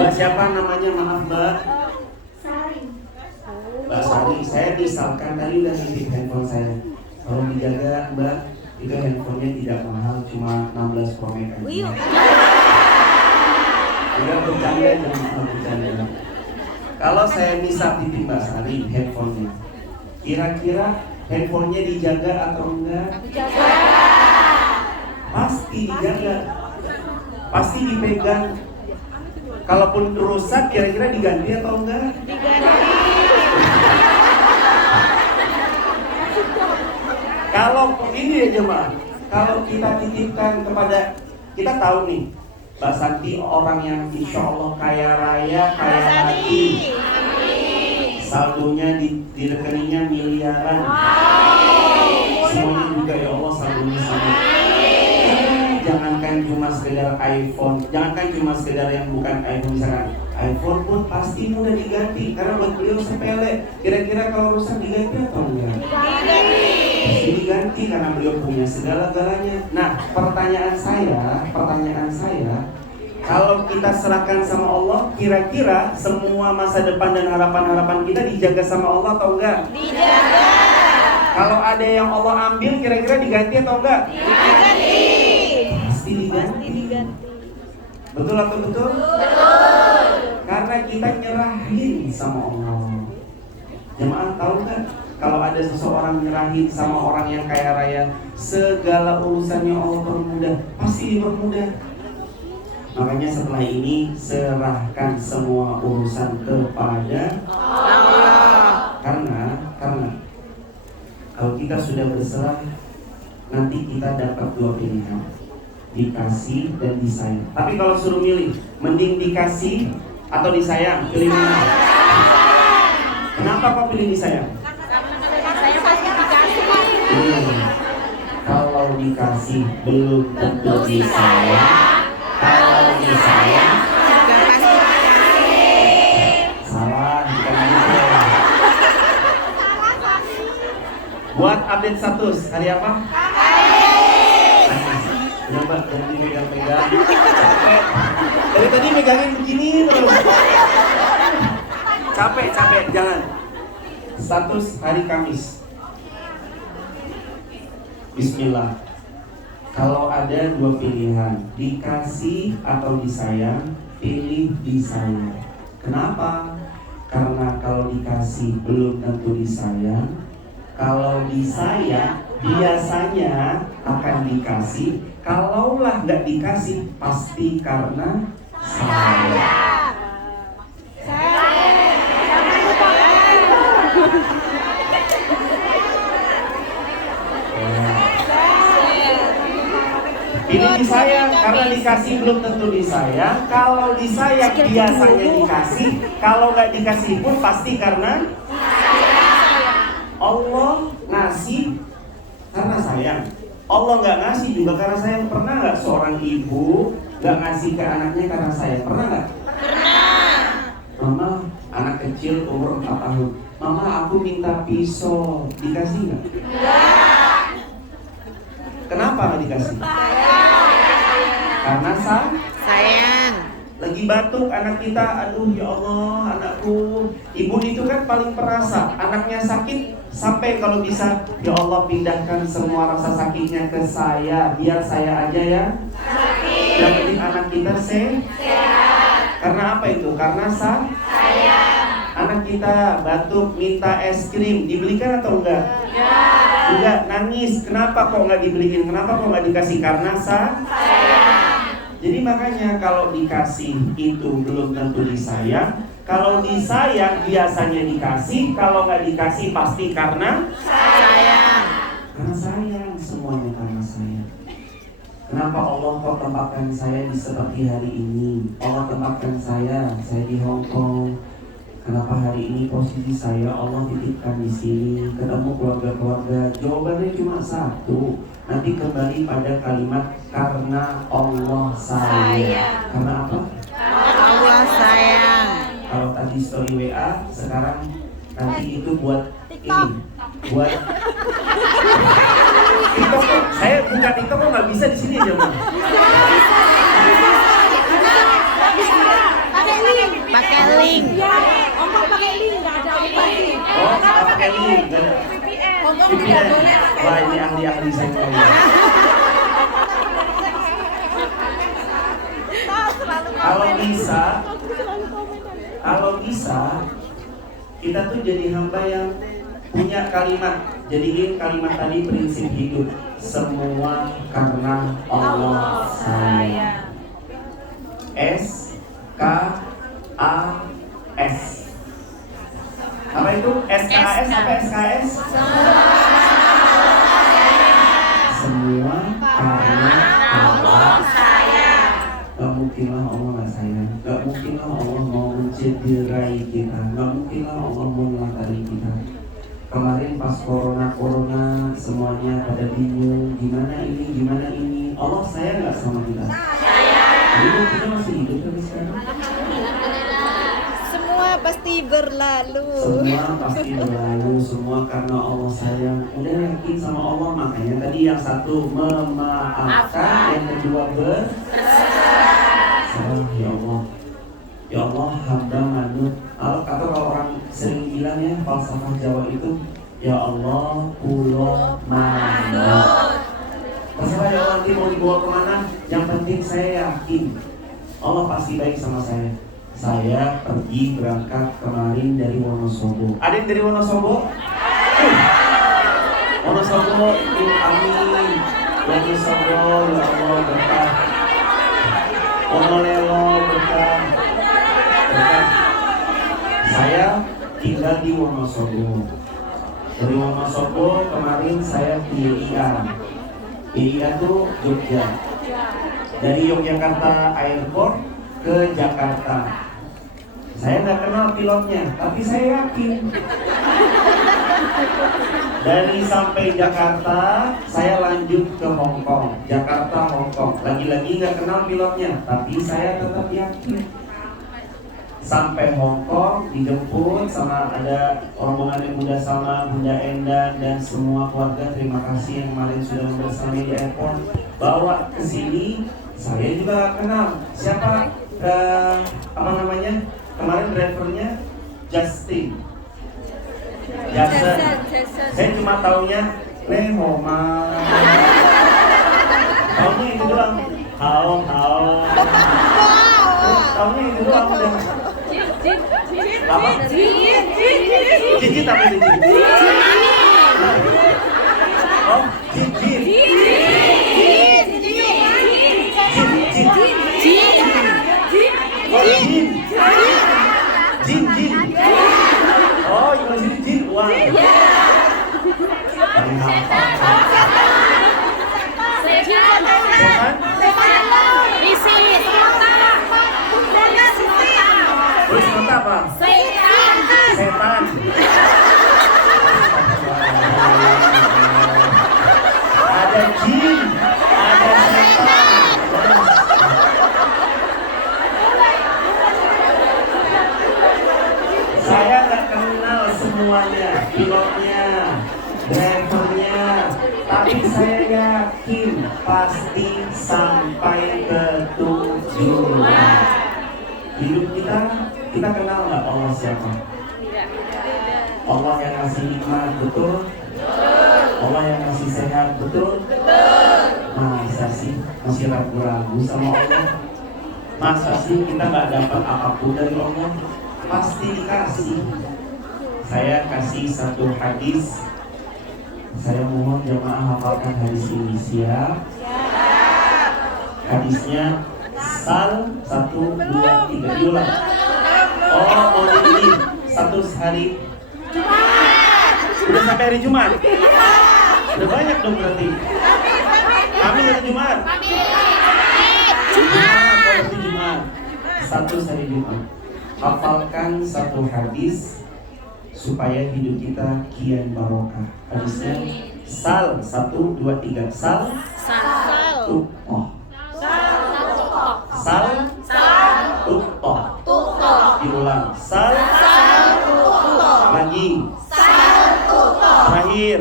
Mbak siapa namanya? Maaf Mbak. Mbak Sari, saya misalkan tadi udah nitip handphone saya. Tolong dijaga Mbak, itu handphonenya tidak mahal, cuma 16 Pro Max aja. Udah bercanda, jangan bercanda. Kalau saya misal titip Mbak Sari handphonenya, kira-kira handphonenya dijaga atau enggak? Dijaga. Pasti dijaga, pasti dipegang. Kalaupun rusak, kira-kira diganti atau enggak? Diganti. Kalau ini ya jemaah, kalau kita titipkan kepada, kita tahu nih, Mbak Santi orang yang insya Allah kaya raya, kaya hati, saldonya di rekeningnya miliaran, semuanya juga ya Allah saldonya sama. Jangankan cuma sekedar iPhone, jangankan cuma sekedar yang bukan iPhone, misalkan iPhone pun pasti mudah diganti karena buat beliau sepele. Kira-kira kalau rusak diganti atau enggak? Pasti diganti karena beliau punya segala-galanya. Nah, pertanyaan saya, kalau kita serahkan sama Allah, kira-kira semua masa depan dan harapan-harapan kita dijaga sama Allah atau enggak? Dijaga. Kalau ada yang Allah ambil, kira-kira diganti atau enggak? Diganti. Pasti diganti. Betul atau betul? Betul. Karena kita nyerahin sama Allah. Jemaah tahu kan? Kalau ada seseorang nyerahin sama orang yang kaya raya, segala urusannya Allah permudah, pasti dipermudah. Makanya setelah ini serahkan semua urusan kepada Allah. Karena kalau kita sudah berserah, nanti kita dapat dua pilihan, dikasih dan disayang. Tapi kalau suruh milih, mending dikasih atau disayang, pilih mana? Kenapa kau pilih disayang? Saya pasti dikasih. Kalau dikasih belum tentu disayang. Kalau disayang salah, bukan gitu. Buat update status hari apa? Ya Mbak, jangan dipegang-pegang. Capek. Dari tadi megangin begini terus. Capek, jangan. Status hari Kamis. Bismillah. Kalau ada dua pilihan, dikasih atau disayang, pilih disayang. Kenapa? Karena kalau dikasih belum tentu disayang, Kalau disayang biasanya akan dikasih. Kalaulah nggak dikasih pasti karena sayang. Ini disayang karena dikasih belum tentu disayang. Kalau disayang biasanya dikasih. Kalau nggak dikasih pun pasti karena Allah ngasih karena sayang. Allah nggak ngasih juga karena sayang. Pernah nggak seorang ibu nggak ngasih ke anaknya karena sayang? Pernah nggak? Pernah. Mama, anak kecil umur 4 tahun. Mama, aku minta pisau. Dikasih nggak? Enggak. Kenapa nggak dikasih? Karena Sayang. lagi batuk anak kita, aduh ya Allah anakku. Ibu itu kan paling perasa, anaknya sakit sampai kalau bisa ya Allah pindahkan semua rasa sakitnya ke saya, biar saya aja ya sakit. Yang penting anak kita sehat. Karena apa itu? Karena sayang. Anak kita batuk minta es krim, dibelikan atau enggak? Enggak, nangis. Kenapa kok nggak dibeliin? Kenapa kok nggak dikasih? Karena sayang. Jadi makanya kalau dikasih itu belum tentu disayang. Kalau disayang biasanya dikasih. Kalau nggak dikasih pasti karena Sayang. karena sayang, semuanya karena sayang. Kenapa Allah kok tempatkan saya di seperti hari ini? Allah tempatkan saya di Hong Kong. Kenapa hari ini posisi saya Allah titipkan di sini, ketemu keluarga-keluarga? Jawabannya cuma satu. Nanti kembali pada kalimat karena Allah sayang. Karena apa? Allah sayang. Kalau tadi story WA, sekarang nanti itu buat ini, buat TikTok. Saya buka TikTok kok nggak bisa di sini aja, Bang. Pakai link. Omong pakai link, nggak ada aplikasi. Oh, pakai link, nggak ada. VPN. Wah, ini ahli-ahli saya. Kalau bisa, kita tuh jadi hamba yang punya kalimat. Jadiin kalimat tadi prinsip hidup. Semua karena Allah sayang. SKAS. Apa itu? SKAS apa SKS? Semua karena Allah sayang. Gak mungkinlah Allah gak sayang. Gak mungkinlah Allah mau mencederai kita. Gak mungkinlah Allah mau melangkahi kita. Kemarin pas corona semuanya pada bingung gimana ini. Allah sayang gak sama kita? Sayang. Kita masih hidup sampai sekarang. Semua pasti berlalu. Semua pasti berlalu, semua karena Allah sayang. Udah yakin sama Allah, makanya tadi yang satu memaafkan, yang kedua berserah. Ya Allah, ya Allah hamba manut. Kata orang sering bilang ya falsafah Jawa itu, ya Allah pulau manut. Terserah ya Allah nanti mau dibawa kemana, yang penting saya yakin Allah pasti baik sama saya. Saya pergi berangkat kemarin dari Wonosobo. Ada yang dari Wonosobo? Wonosobo, amin. Wonosobo, ya Allah berkah. Wonolelo berkah. Saya tinggal di Wonosobo. Dari Wonosobo kemarin saya ke YIA. YIA itu Jogja. Dari Yogyakarta Airport ke Jakarta. Saya nggak kenal pilotnya, tapi saya yakin. Dari sampai Jakarta, saya lanjut ke Hong Kong. Jakarta, Hong Kong. Lagi-lagi nggak kenal pilotnya, tapi saya tetap yakin. Sampai Hong Kong, dijemput sama ada rombongan yang Bunda Salma, Bunda Endang, dan semua keluarga. Terima kasih yang kemarin sudah membersamai di airport. Bawa ke sini, saya juga nggak kenal. Siapa? Apa namanya? Kemarin drivernya Justin. Jason. Saya cuma taunya Lehoma. Taunya itu doang. Hao. Taunya itu doang udah. Apa? Cicit apa cicit? Oh, jin. Oh, jin. Oh, yang sini jin. Wah. Terus mata apa? Setan. Ada jin, ada setan. Saya nggak kenal semuanya, pilotnya, drivernya, tapi saya yakin pasti sampai ke tujuan. Hidup kita kenal nggak Allah siapa? Allah yang ngasih nikmat, betul? Allah yang ngasih sehat, betul? Masa sih masih ragu-ragu sama Allah? Masa sih kita nggak dapat apapun dari Allah? Pasti dikasih. Saya kasih satu hadis. Saya mohon jemaah hafalkan hadis ini. Siap? Hadisnya Sal 1, 2, 3 diulang. Oh, mau ini 1 hari udah sampai hari Jumat. Udah banyak dong berarti. Kami hari Jumat. Jumat. 1 hari Jumat. Hafalkan satu hadis supaya hidup kita kian barokah. Hadisnya Sal 1, 2, 3. Sal. Tuqoh. Sal. Tuqoh. Diulang. Sal. Lagi. Terakhir.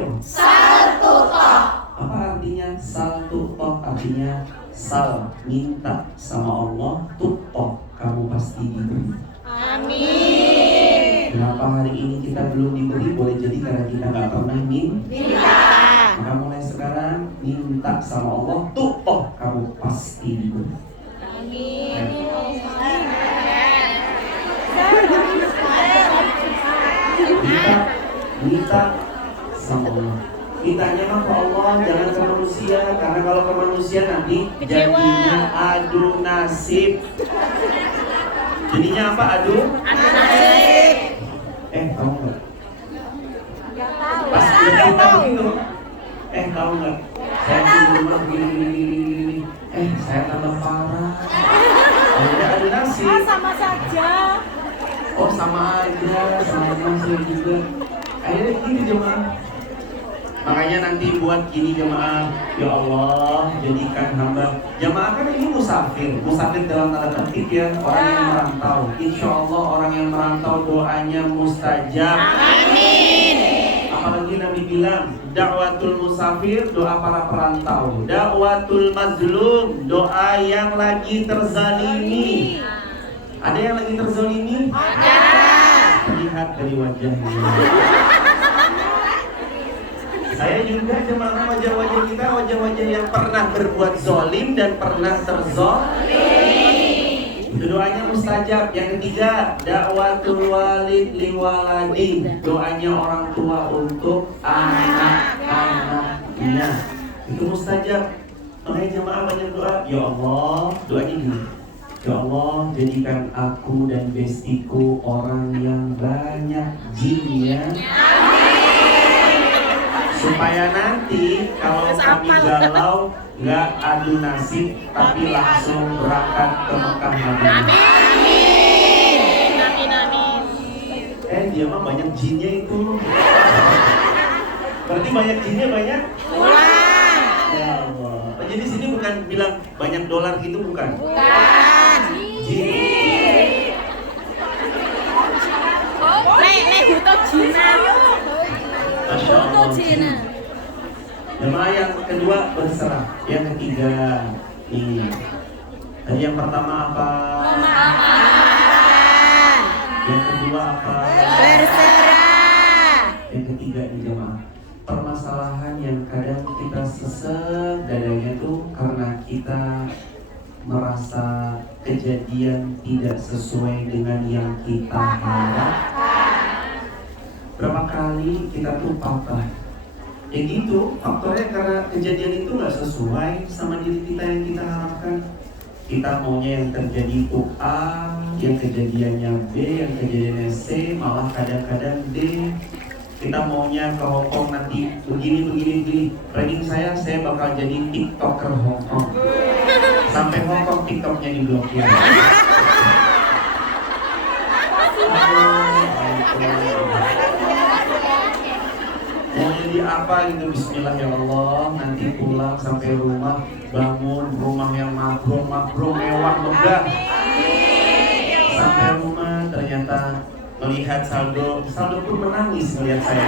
Apa artinya sal tuqoh? Artinya sal, minta sama Allah, tuqoh, kamu pasti diberi. Amin. Kenapa hari ini kita belum diberi? Boleh jadi karena kita nggak pernah minta. Maka mulai sekarang minta sama Allah, tuqoh, kamu pasti diberi. Amin. Minta sama Allah. Mintanya mah ke Allah, jangan ke manusia. Karena kalau ke manusia nanti jadinya adu nasib. Jadinya apa adu? Nasib. Tahu nggak? Pas kita begitu. Tahu nggak? Saya di rumah gini. Saya tambah parah. Akhirnya adu nasib. Sama saja. Oh sama aja, sama saya juga. Akhirnya gini jemaah. Makanya nanti buat gini jemaah. Ya Allah, jadikan hamba. Jemaah kan ini musafir dalam tanda petik ya, orang yang merantau. Insya Allah orang yang merantau doanya mustajab. Amin. Apalagi Nabi bilang, dakwatul musafir, doa para perantau. Dakwatul mazlum, doa yang lagi terzalimi. Ada yang lagi terzalimi? Ada. Lihat dari wajahnya. Saya juga jemaah wajah-wajah kita, wajah-wajah yang pernah berbuat zolim dan pernah terzolim. Itu doanya mustajab. Yang ketiga, dakwatul walid liwaladi, doanya orang tua untuk anak-anaknya. Itu mustajab. Makanya jemaah banyak doa. Ya Allah, doanya gini. Ya Allah, jadikan aku dan bestiku orang yang banyak jinnya. Supaya nanti kalau kami galau nggak adu nasib, tapi langsung berangkat ke Mekah Madinah. Amin. Dia mah banyak jinnya itu. Berarti banyak jinnya banyak? Ya Allah. Jadi sini bukan bilang banyak dolar gitu, bukan? Jin. Masya Allah. Jemaah yang kedua berserah. Yang ketiga ini. Tadi yang pertama apa? Yang kedua apa? Berserah. Yang ketiga ini jemaah. Permasalahan yang kadang kita sesek dadanya tuh karena kita merasa kejadian tidak sesuai dengan yang kita harapkan. Berapa kali kita tuh patah Ya gitu, faktornya karena kejadian itu nggak sesuai sama diri kita yang kita harapkan. Kita maunya yang terjadi itu A, yang kejadiannya B, yang kejadiannya C, malah kadang-kadang D. Kita maunya ke Hongkong nanti begini. Planning saya bakal jadi TikToker Hongkong. Sampai Hongkong TikToknya diblokir. Mau jadi apa gitu, bismillah ya Allah. Nanti pulang sampai rumah, bangun rumah yang makro mewah megah. Sampai rumah ternyata melihat saldo pun menangis melihat saya.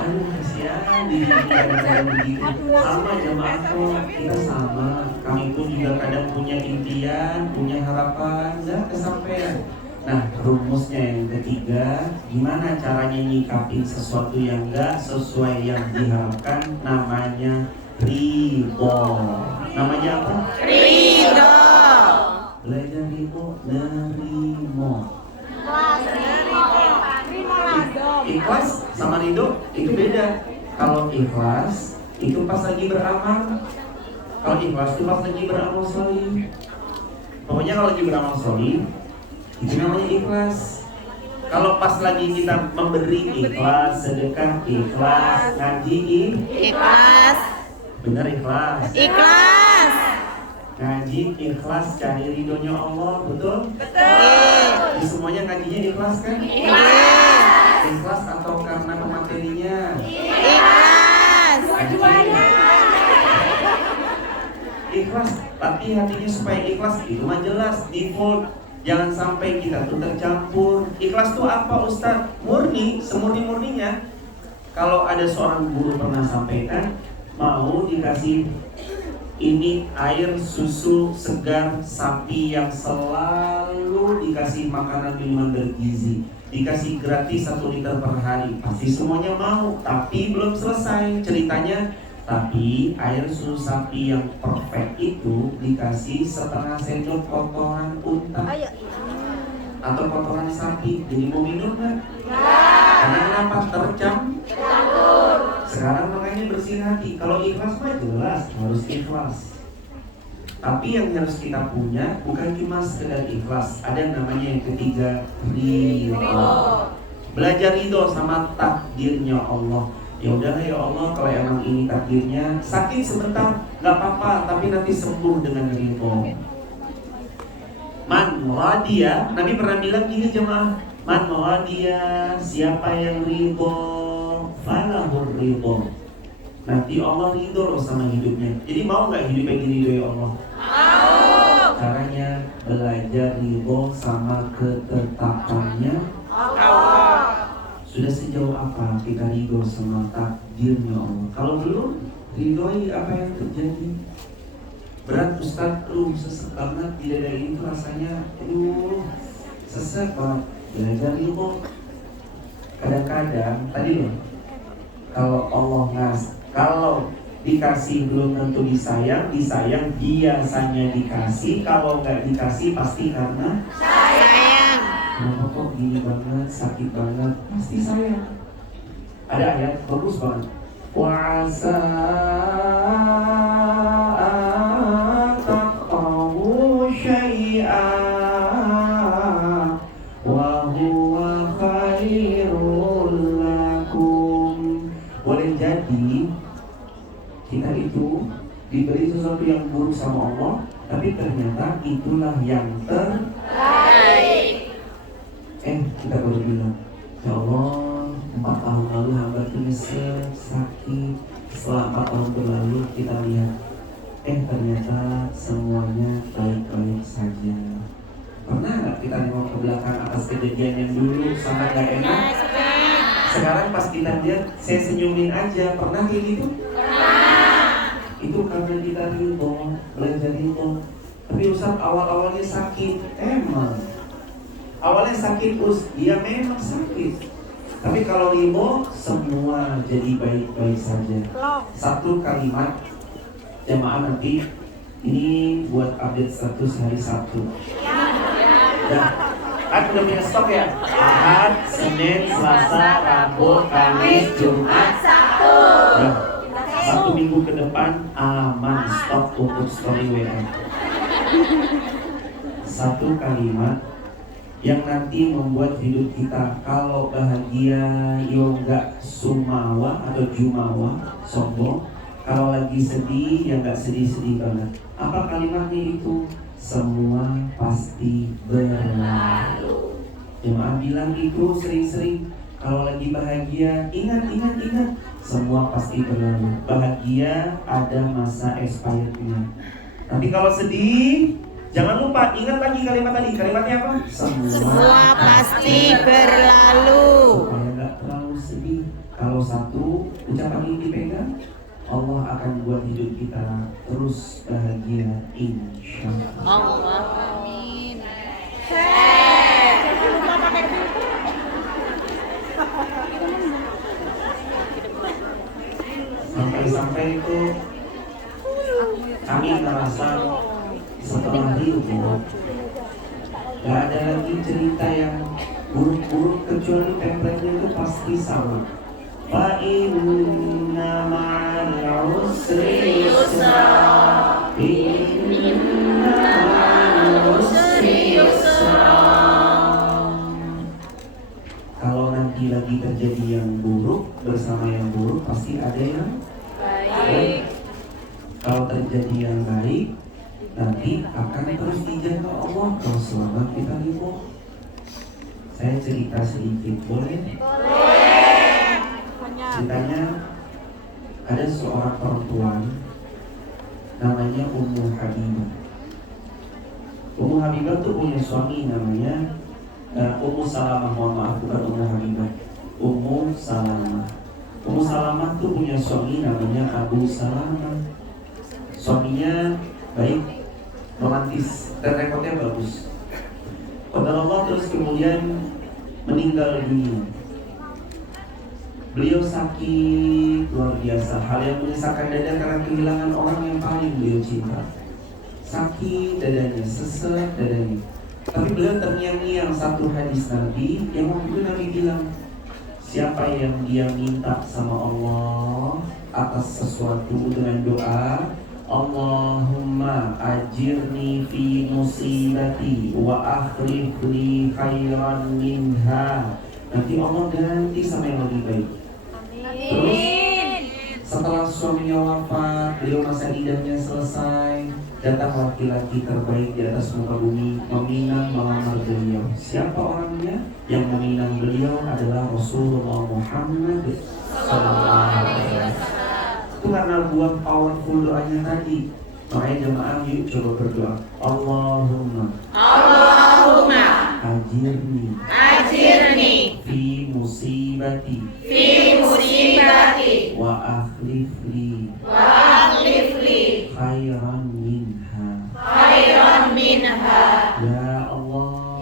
Aduh kasihan diri kadang-kadang begitu. Sama jamaah kok, kita sama. Kami pun juga kadang punya impian, punya harapan, nggak kesampaian. Nah, rumusnya yang ketiga, gimana caranya nyikapin sesuatu yang nggak sesuai yang diharapkan? Namanya ridho. Namanya apa? Ridho. Belajar ridho, nerimo. Ikhlas sama ridho itu beda. Kalau ikhlas itu pas lagi beramal. Kalau ikhlas itu pas lagi beramal sholih. Pokoknya kalau lagi beramal sholih itu namanya ikhlas. Kalau pas lagi kita memberi, ikhlas, sedekah ikhlas, ngaji Ikhlas. benar ikhlas. Ikhlas. Ngaji ikhlas, cari ridhonya Allah, betul? Betul. Di semuanya ngajinya ikhlas kan? Ikhlas. Ikhlas atau karena pematerinya? Ikhlas. Ikhlas, tapi hatinya supaya ikhlas itu mah jelas default. Jangan sampai kita tuh tercampur. Ikhlas tuh apa Ustaz? Murni, semurni-murninya. Kalau ada seorang guru pernah sampaikan, mau dikasih ini air susu segar sapi yang selalu dikasih makanan minuman bergizi, dikasih gratis 1 liter per hari, pasti semuanya mau. Tapi belum selesai ceritanya. Tapi air susu sapi yang perfect itu dikasih setengah sendok kotoran unta atau kotoran sapi. Jadi mau minum nggak? Karena kenapa? Tercampur. Sekarang makanya bersih hati. Kalau ikhlas mah jelas harus ikhlas. Tapi yang harus kita punya bukan cuma sekedar ikhlas. Ada yang namanya yang ketiga, ridho. Belajar ridho sama takdirnya Allah. Ya udahlah ya Allah, kalau emang ini takdirnya, sakit sebentar nggak apa-apa, tapi nanti sembuh dengan ridho. Man radiya, Nabi pernah bilang gini jemaah, man radiya, siapa yang ridho, falahur ridho. Nanti Allah ridho loh sama hidupnya. Jadi mau nggak hidupnya diridhoi Allah? Mau. Caranya belajar ridho sama ketetapannya Allah. Sudah sejauh apa kita ridho sama takdirnya Allah? Kalau belum, ridhoi apa yang terjadi. Berat Ustaz, sesek banget di dada ini tuh rasanya, sesek banget. Belajar ridho. Kadang-kadang, tadi loh, kalau dikasih belum tentu disayang biasanya dikasih, kalau nggak dikasih pasti karena Sayang. kenapa kok gini banget, sakit banget, pasti sayang. Ada ayat bagus banget. Wa'asa taqawu syai'an wa huwa khairul lakum. Boleh jadi kita itu diberi sesuatu yang buruk sama Allah, tapi ternyata itulah yang terbaik. Kita baru bilang, ya Allah, 4 tahun lalu hamba nyesel, sakit. Setelah 4 tahun berlalu kita lihat, ternyata semuanya baik-baik saja. Pernah nggak kita nengok ke belakang atas kejadian yang dulu sangat gak enak? Sekarang pas kita lihat, saya senyumin aja. Pernah kayak gitu? Itu karena kita ridho, belajar ridho. Tapi Ustaz awal-awalnya sakit, emang awalnya sakit dia memang sakit. Tapi kalau ridho, semua jadi baik-baik saja. Satu kalimat jemaah nanti ini buat update status hari Sabtu. Nah, kan udah punya stok ya? Ahad, Senin, Selasa, Rabu, Kamis, Jumat, Nah, 1 minggu ke depan aman stop untuk story WA. Satu kalimat yang nanti membuat hidup kita kalau bahagia yo nggak sumawa atau jumawa sombong, kalau lagi sedih ya nggak sedih-sedih banget. Apa kalimatnya itu? Semua pasti berlalu. Jemaah bilang itu sering-sering. Kalau lagi bahagia, ingat, semua pasti berlalu. Bahagia ada masa expirednya. Nanti kalau sedih, jangan lupa ingat lagi kalimat tadi. Kalimatnya apa? Semua pasti berlalu. Supaya nggak terlalu sedih. Kalau satu ucapan ini dipegang, Allah akan buat hidup kita terus bahagia, insya Allah. Amin. Sampai-sampai itu kami merasa setelah itu gak ada lagi cerita yang buruk-buruk, kecuali template-nya itu pasti sama. Fa inna ma'al usri yusra, inna ma'al usri yusra. Kalau nanti lagi terjadi yang buruk bersama yang buruk, pasti ada yang baik. Kalau terjadi yang baik, nanti akan terus dijaga Allah kalau selama kita hidup. Saya cerita sedikit, boleh? Ceritanya ada seorang perempuan namanya Ummu Habibah. Ummu Habibah tuh punya suami namanya Ummu Salamah, mohon maaf, bukan Ummu Habibah, Ummu Salamah. Ummu Salamah tuh punya suami namanya Abu Salamah. Suaminya baik, romantis, dan rekodnya bagus. Qadarullah terus kemudian meninggal dunia. Beliau sakit luar biasa, hal yang menyisakan dada karena kehilangan orang yang paling beliau cinta. Sakit dadanya, sesek dadanya. Tapi beliau terngiang-ngiang satu hadis Nabi yang waktu itu Nabi bilang, siapa yang dia minta sama Allah atas sesuatu dengan doa, Allahumma ajirni fi musibati wa akhlif li khairan minha, nanti Allah ganti sama yang lebih baik. Terus setelah suaminya wafat, beliau masa idahnya selesai, datang laki-laki terbaik di atas muka bumi meminang melamar beliau. Siapa orangnya? Yang meminang beliau adalah Rasulullah Muhammad SAW. Itu karena buat powerful doanya tadi. Makanya jemaah yuk coba berdoa, Allahumma ajirni fi musibati wa akhlif li khairan minha. Ya Allah,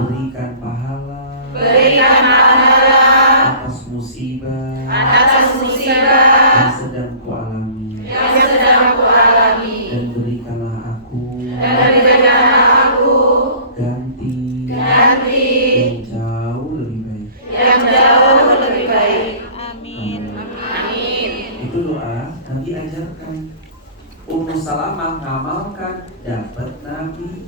berikan pahala atas musibah yang sedang kualami, dan berikanlah aku ganti yang jauh lebih baik. Amin. Itu doa Nabi ajarkan. Ummu Salamah ngamalkan, dapat Nabi.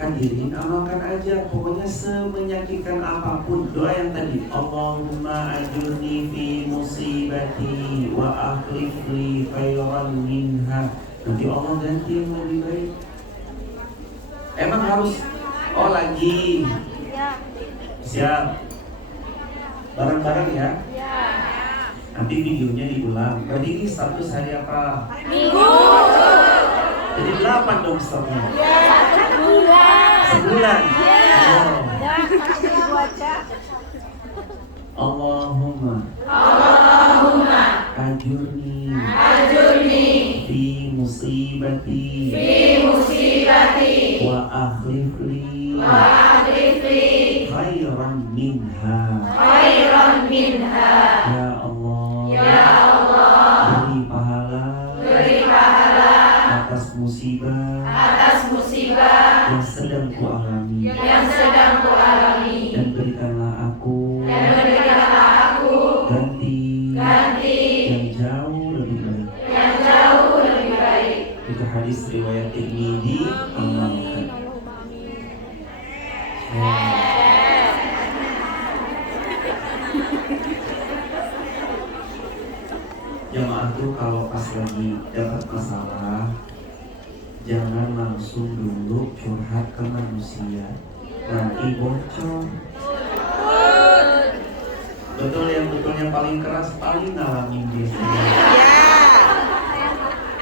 Hadirin, amalkan aja. Pokoknya semenyakitkan apapun, doa yang tadi, Allahumma ajurni fi musibati wa akhlif li khairan minha, nanti Allah ganti yang lebih baik. Emang harus lagi siap bareng-bareng ya. Nanti videonya diulang. Berarti ini status hari apa? Minggu. Jadi 8 dong stopnya. Sebulan. Sebulan. Ya. Oh. Allahumma ajurni fi musibati wa akhlif li khairan minha. Ya Allah, beri pahala atas musibah yang sedang kualami, dan berikanlah aku jamaah tuh kalau pas lagi dapat masalah jangan langsung dulu curhat ke manusia, nanti bocor. Betul, yang betulnya paling keras paling ngalamin biasanya.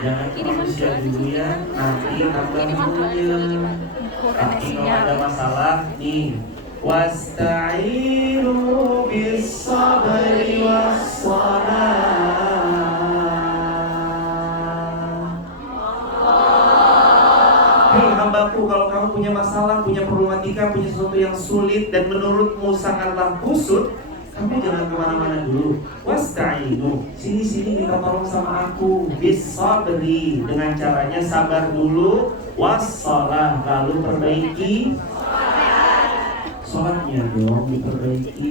Jangan ke manusia dulu ya, nanti tambah dulunya. Tapi kalau ada masalah nih, wasta'inu bis-sabri was-salah. Hei hambaku, kalau kamu punya masalah, punya problematika, punya sesuatu yang sulit dan menurutmu sangatlah kusut, kamu jangan kemana-mana dulu. Wasta'inu, sini minta tolong sama aku. Bis-sabri, dengan caranya sabar dulu. Was-salah, lalu perbaiki sholatnya dong, diperbaiki.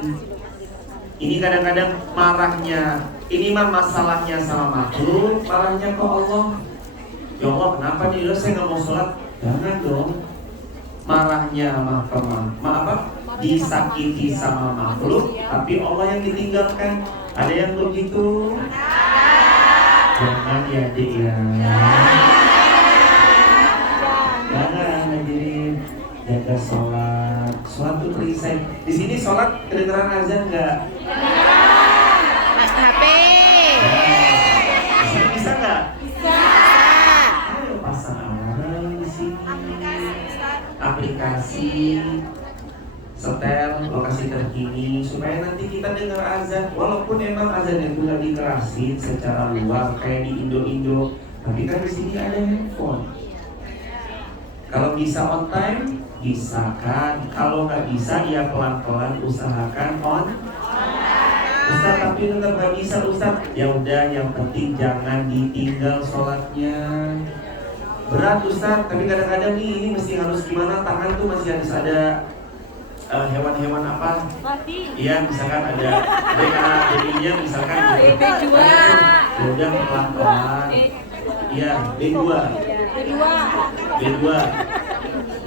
Ini kadang-kadang marahnya, ini mah masalahnya sama makhluk, marahnya ke Allah. Ya Allah, kenapa nih saya nggak mau sholat? Jangan dong. Marahnya disakiti sama makhluk, tapi Allah yang ditinggalkan. Ada yang begitu? Jangan ya adik ya. Jangan hadirin, jaga sholat. Sholat itu perisai. Di sini sholat kedengeran azan nggak? Mas HP. Di sini bisa nggak? Bisa. Ayo pasang alarm di sini. Aplikasi, setel lokasi terkini supaya nanti kita dengar azan. Walaupun emang azan itu nggak dikerasin secara luar kayak di Indo, tapi kan di sini ada handphone. Kalau bisa on time, bisa kan. Kalau nggak bisa, ya pelan-pelan usahakan on. Ustaz, tapi tetap nggak bisa Ustaz. Ya udah, yang penting jangan ditinggal sholatnya. Berat Ustaz, tapi kadang-kadang nih ini mesti harus gimana, tangan tuh masih harus ada hewan-hewan apa? Iya, misalkan ada B-nya misalkan gitu. Ya udah pelan-pelan. Iya, B2.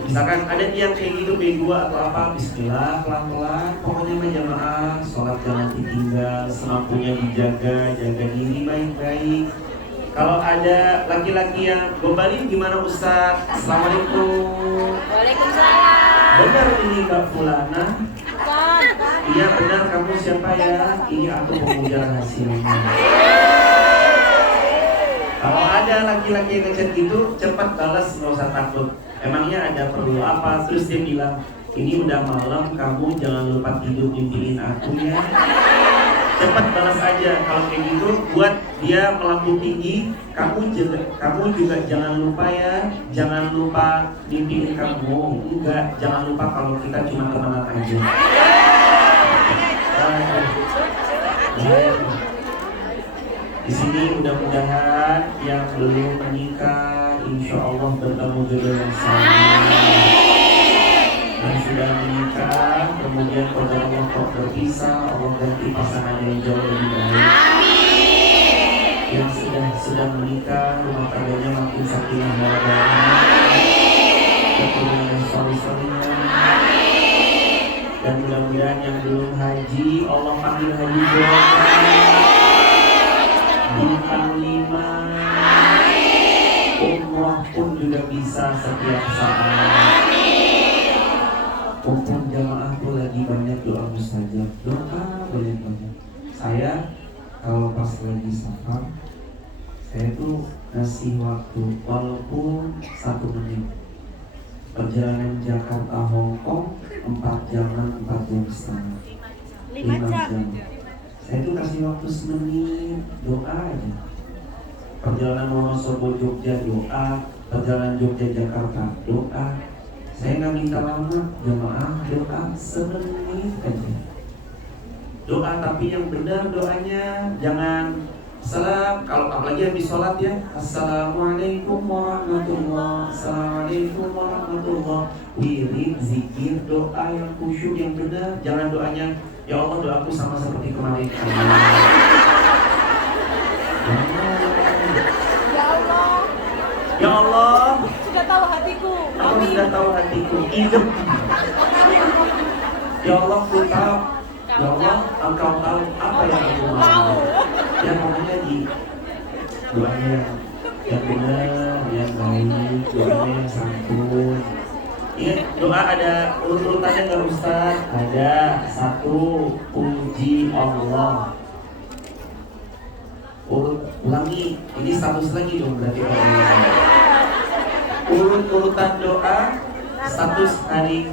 Misalkan ada yang kayak gitu B2 atau apa, bismillah, pelan-pelan. Pokoknya mah jamaah, sholat jangan ditinggal, semampunya dijaga, jaga diri baik-baik. Kalau ada laki-laki yang gombalin gimana Ustaz? Assalamualaikum. Waalaikumsalam. Benar ini Kak Fulana? Iya benar, kamu siapa ya? Ini aku pemuja rahasianya. Kalau ada laki-laki yang ngechat gitu, cepat balas, nggak usah takut. Emangnya ada perlu apa? Terus dia bilang, ini udah malam, kamu jangan lupa tidur mimpiin aku ya. Cepat balas aja. Kalau kayak gitu, buat dia melambung tinggi. Kamu juga jangan lupa ya, jangan lupa mimpiin kamu. Enggak, jangan lupa kalau kita cuma temenan aja. Di sini mudah-mudahan yang belum menikah, insya Allah bertemu jodoh yang sama. Yang sudah menikah, kemudian pada Allah kok berpisah, Allah ganti pasangan yang jauh lebih baik. Yang sudah menikah, rumah tangganya makin sakinah mawaddah, keturunan yang soleh-solehnya. Dan mudah-mudahan yang belum haji, Allah panggil haji doa. Bintang 5, umrah pun juga bisa setiap saat. Mumpung jamaah tuh lagi banyak doa mustajab, doa banyak-banyak. Saya kalau pas lagi safar, saya tuh ngasih waktu walaupun 1 menit. Perjalanan Jakarta Hongkong 4 jaman, 4 jam setengah, 5 jam. Saya tuh kasih waktu semenit, doa aja. Perjalanan Wonosobo Jogja doa, perjalanan Jogja Jakarta doa. Saya nggak minta lama, jemaah doa semenit aja. Doa tapi yang benar doanya, jangan salam. Kalau apalagi habis sholat ya, assalamualaikum warahmatullah, assalamualaikum warahmatullah. Wirid, zikir, doa yang khusyuk yang benar. Jangan doanya, ya Allah doaku sama seperti kemarin. Ya Allah, Sudah tahu hatiku. Aku sudah tahu hatiku, hidup. Ya Allah, ku tahu. Ya Allah, Engkau tahu apa yang aku mau. Ya pokoknya doanya yang benar, yang baik, doanya yang santun. Ingat doa ada urut-urutannya nggak Ustaz? Ada. 1, puji Allah. Ulangi, ini status lagi dong berarti. Urut-urutan doa status hari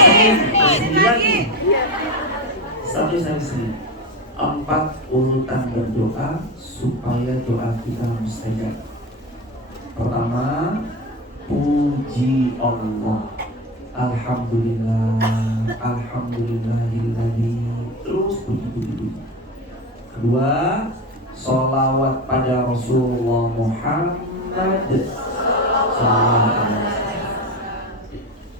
Senin, lagi status hari Senin. 4 urutan berdoa supaya doa kita mustajab. Pertama, puji Allah. Alhamdulillah, alhamdulillahilladzi. Terus puji. Kedua, sholawat pada Rasulullah Muhammad.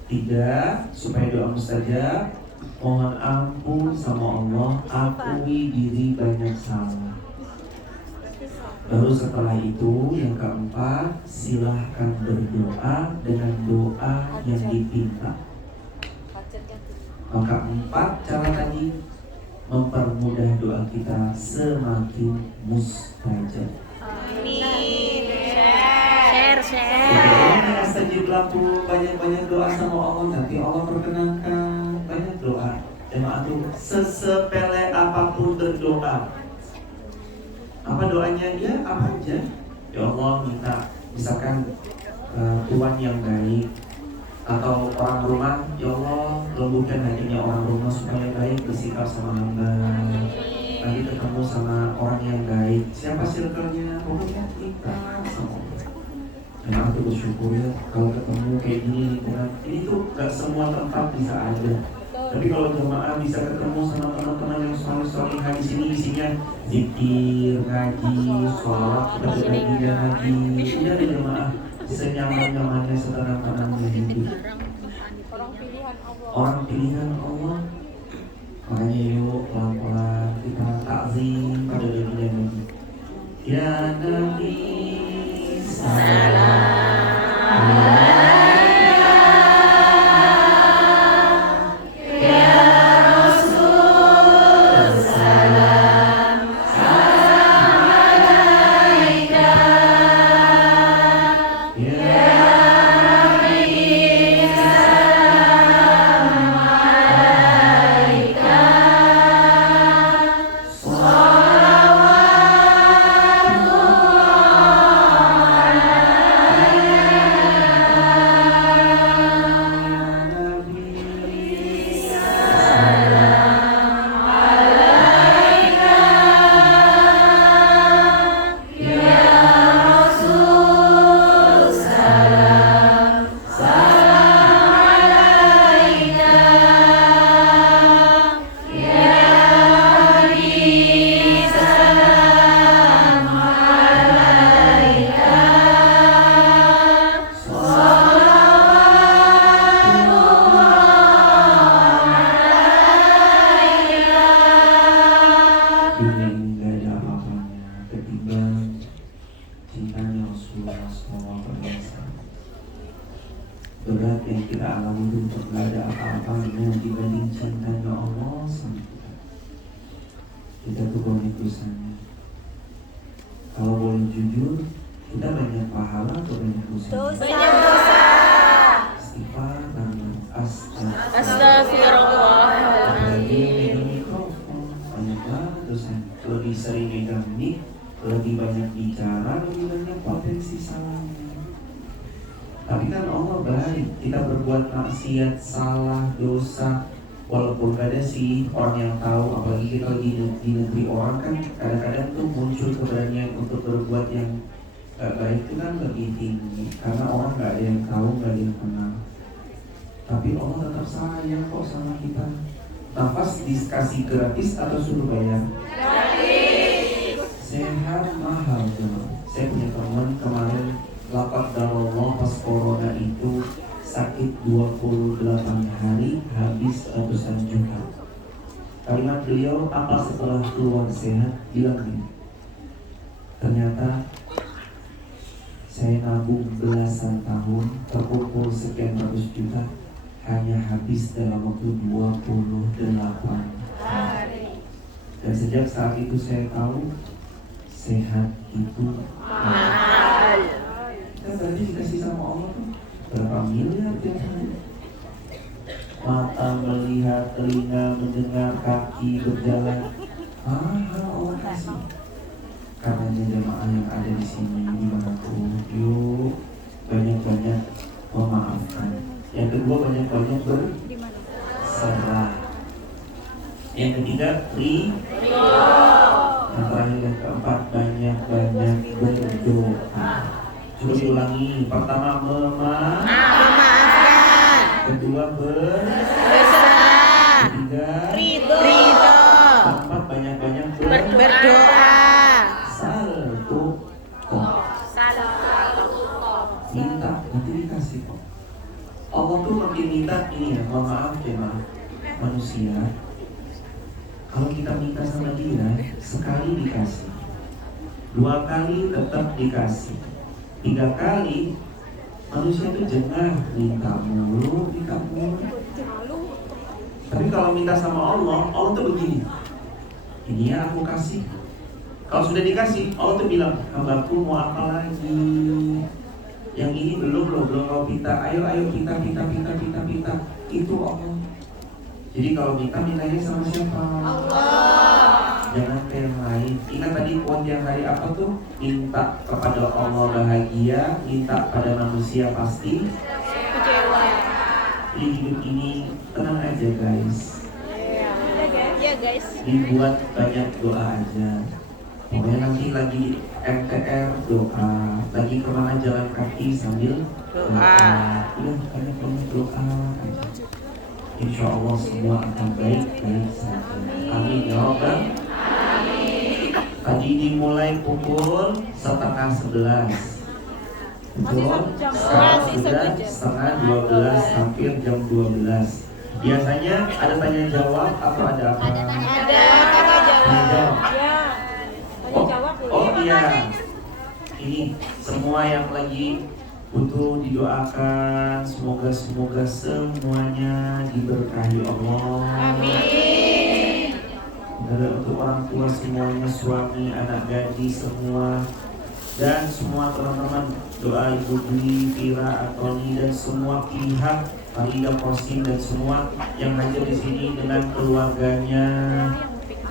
Tiga, supaya doa mustajab, mohon ampun sama Allah, akui diri banyak salah. Baru setelah itu yang keempat, silahkan berdoa dengan doa yang dipinta. Maka 4 cara tadi mempermudah doa kita semakin mustajab. Amin. Share. Udah astajib laku, banyak-banyak doa sama Allah, nanti Allah perkenankan. Banyak doa. Jemaah tuh sesepele apapun berdoa. Apa doanya? Ya apa aja. Ya Allah minta misalkan tuan yang baik, atau orang rumah, ya Allah lembutkan hatinya orang rumah supaya baik bersikap sama hamba. Nanti ketemu sama orang yang baik, siapa circle-nya, pokoknya kita sama Allah. Memang tuh bersyukur ya kalau ketemu kayak gini lingkungan ini tuh gak semua tempat bisa ada. Tapi kalau jemaah bisa ketemu sama teman-teman yang soleh-solehah di sini, isinya zikir, ngaji, sholat, baca dan ngaji. Ini ada jemaah senyaman-nyamannya, setenang-tenangnya hidup. Orang pilihan Allah. Makanya yuk pelan-pelan kita takzim pada Nabi Nabi. Ya Nabi Salam. Berat yang kita alami itu untuk gak ada apa-apanya dibanding cintanya Allah sama kita. Kita tuh banyak dosanya. Kalau boleh jujur, kita banyak pahala atau banyak dosa? Banyak dosa. Istighfar karena Astagfirullahaladzim. Banyak banget dosanya. Lebih sering megang mic, lebih banyak bicara, lebih banyak potensi salahnya. Tapi kan Allah baik, kita berbuat maksiat, salah, dosa, walaupun gak ada sih orang yang tahu, apalagi kita di negeri orang kan kadang-kadang tuh muncul keberanian untuk berbuat yang gak baik itu kan lebih tinggi, karena orang gak ada yang tahu, gak ada yang kenal. Tapi Allah tetap sayang kok sama kita. Nafas dikasih gratis atau suruh bayar? Gratis. Sehat mahal tuh. Saya punya teman kemarin lapak darullah pas corona itu sakit 28 hari habis ratusan juta. Kalimat beliau apa setelah keluar sehat bilang gini, ternyata saya nabung belasan tahun terkumpul sekian ratus juta hanya habis dalam waktu 28 hari. Dan sejak saat itu saya tahu sehat itu Mahal. kan berarti dikasih sama Allah tuh berapa miliar tiap hari. Mata melihat, telinga mendengar, kaki berjalan, mahal Allah kasih. Karenanya jemaah yang ada di sini dimanapun, yuk banyak-banyak memaafkan. Yang kedua banyak-banyak berserah. Yang ketiga ridho. Yang terakhir yang keempat banyak-banyak berdoa. Coba diulangi. Pertama Memaafkan. kedua Berserah. ketiga Ridho. keempat banyak-banyak Berdoa. Salto kok minta nanti dikasih kok. Allah tuh makin minta ini ya, mohon maaf ya manusia. Kalau kita minta sama dia, sekali dikasih, 2 kali tetap dikasih, 3 kali manusia itu jengah, minta mulu. Tapi kalau minta sama Allah tuh begini, ini ya aku kasih. Kalau sudah dikasih, Allah tuh bilang, hambaku mau apa lagi? Yang ini belum kau minta. Ayo kita. Itu Allah. Jadi kalau mintanya sama siapa? Allah. Jangan ke yang lain. Ingat tadi quote yang hari apa tuh? Minta kepada Allah bahagia, minta pada manusia pasti Kecewa. Di hidup ini tenang aja guys. Iya guys. Dibuat banyak doa aja. Pokoknya nanti lagi MTR doa, lagi kemana jalan kaki sambil doa. Udah banyak doa aja. Insya Allah semua akan baik-baik saja. Amin ya Rabbal. Tadi dimulai pukul 10:30. Betul? Sekarang sudah 11:30, hampir jam 12. Biasanya ada tanya jawab atau ada apa? Ada Tanya jawab. jawab. Oh iya, ini semua yang lagi butuh didoakan, semoga semuanya diberkahi Allah. Amin. Dan untuk orang tua semuanya, suami, anak gadis semua, dan semua teman-teman, doa Ibu Dwi, Vira, Antoni, dan semua pihak Farida Kosim dan semua yang hadir di sini dengan keluarganya,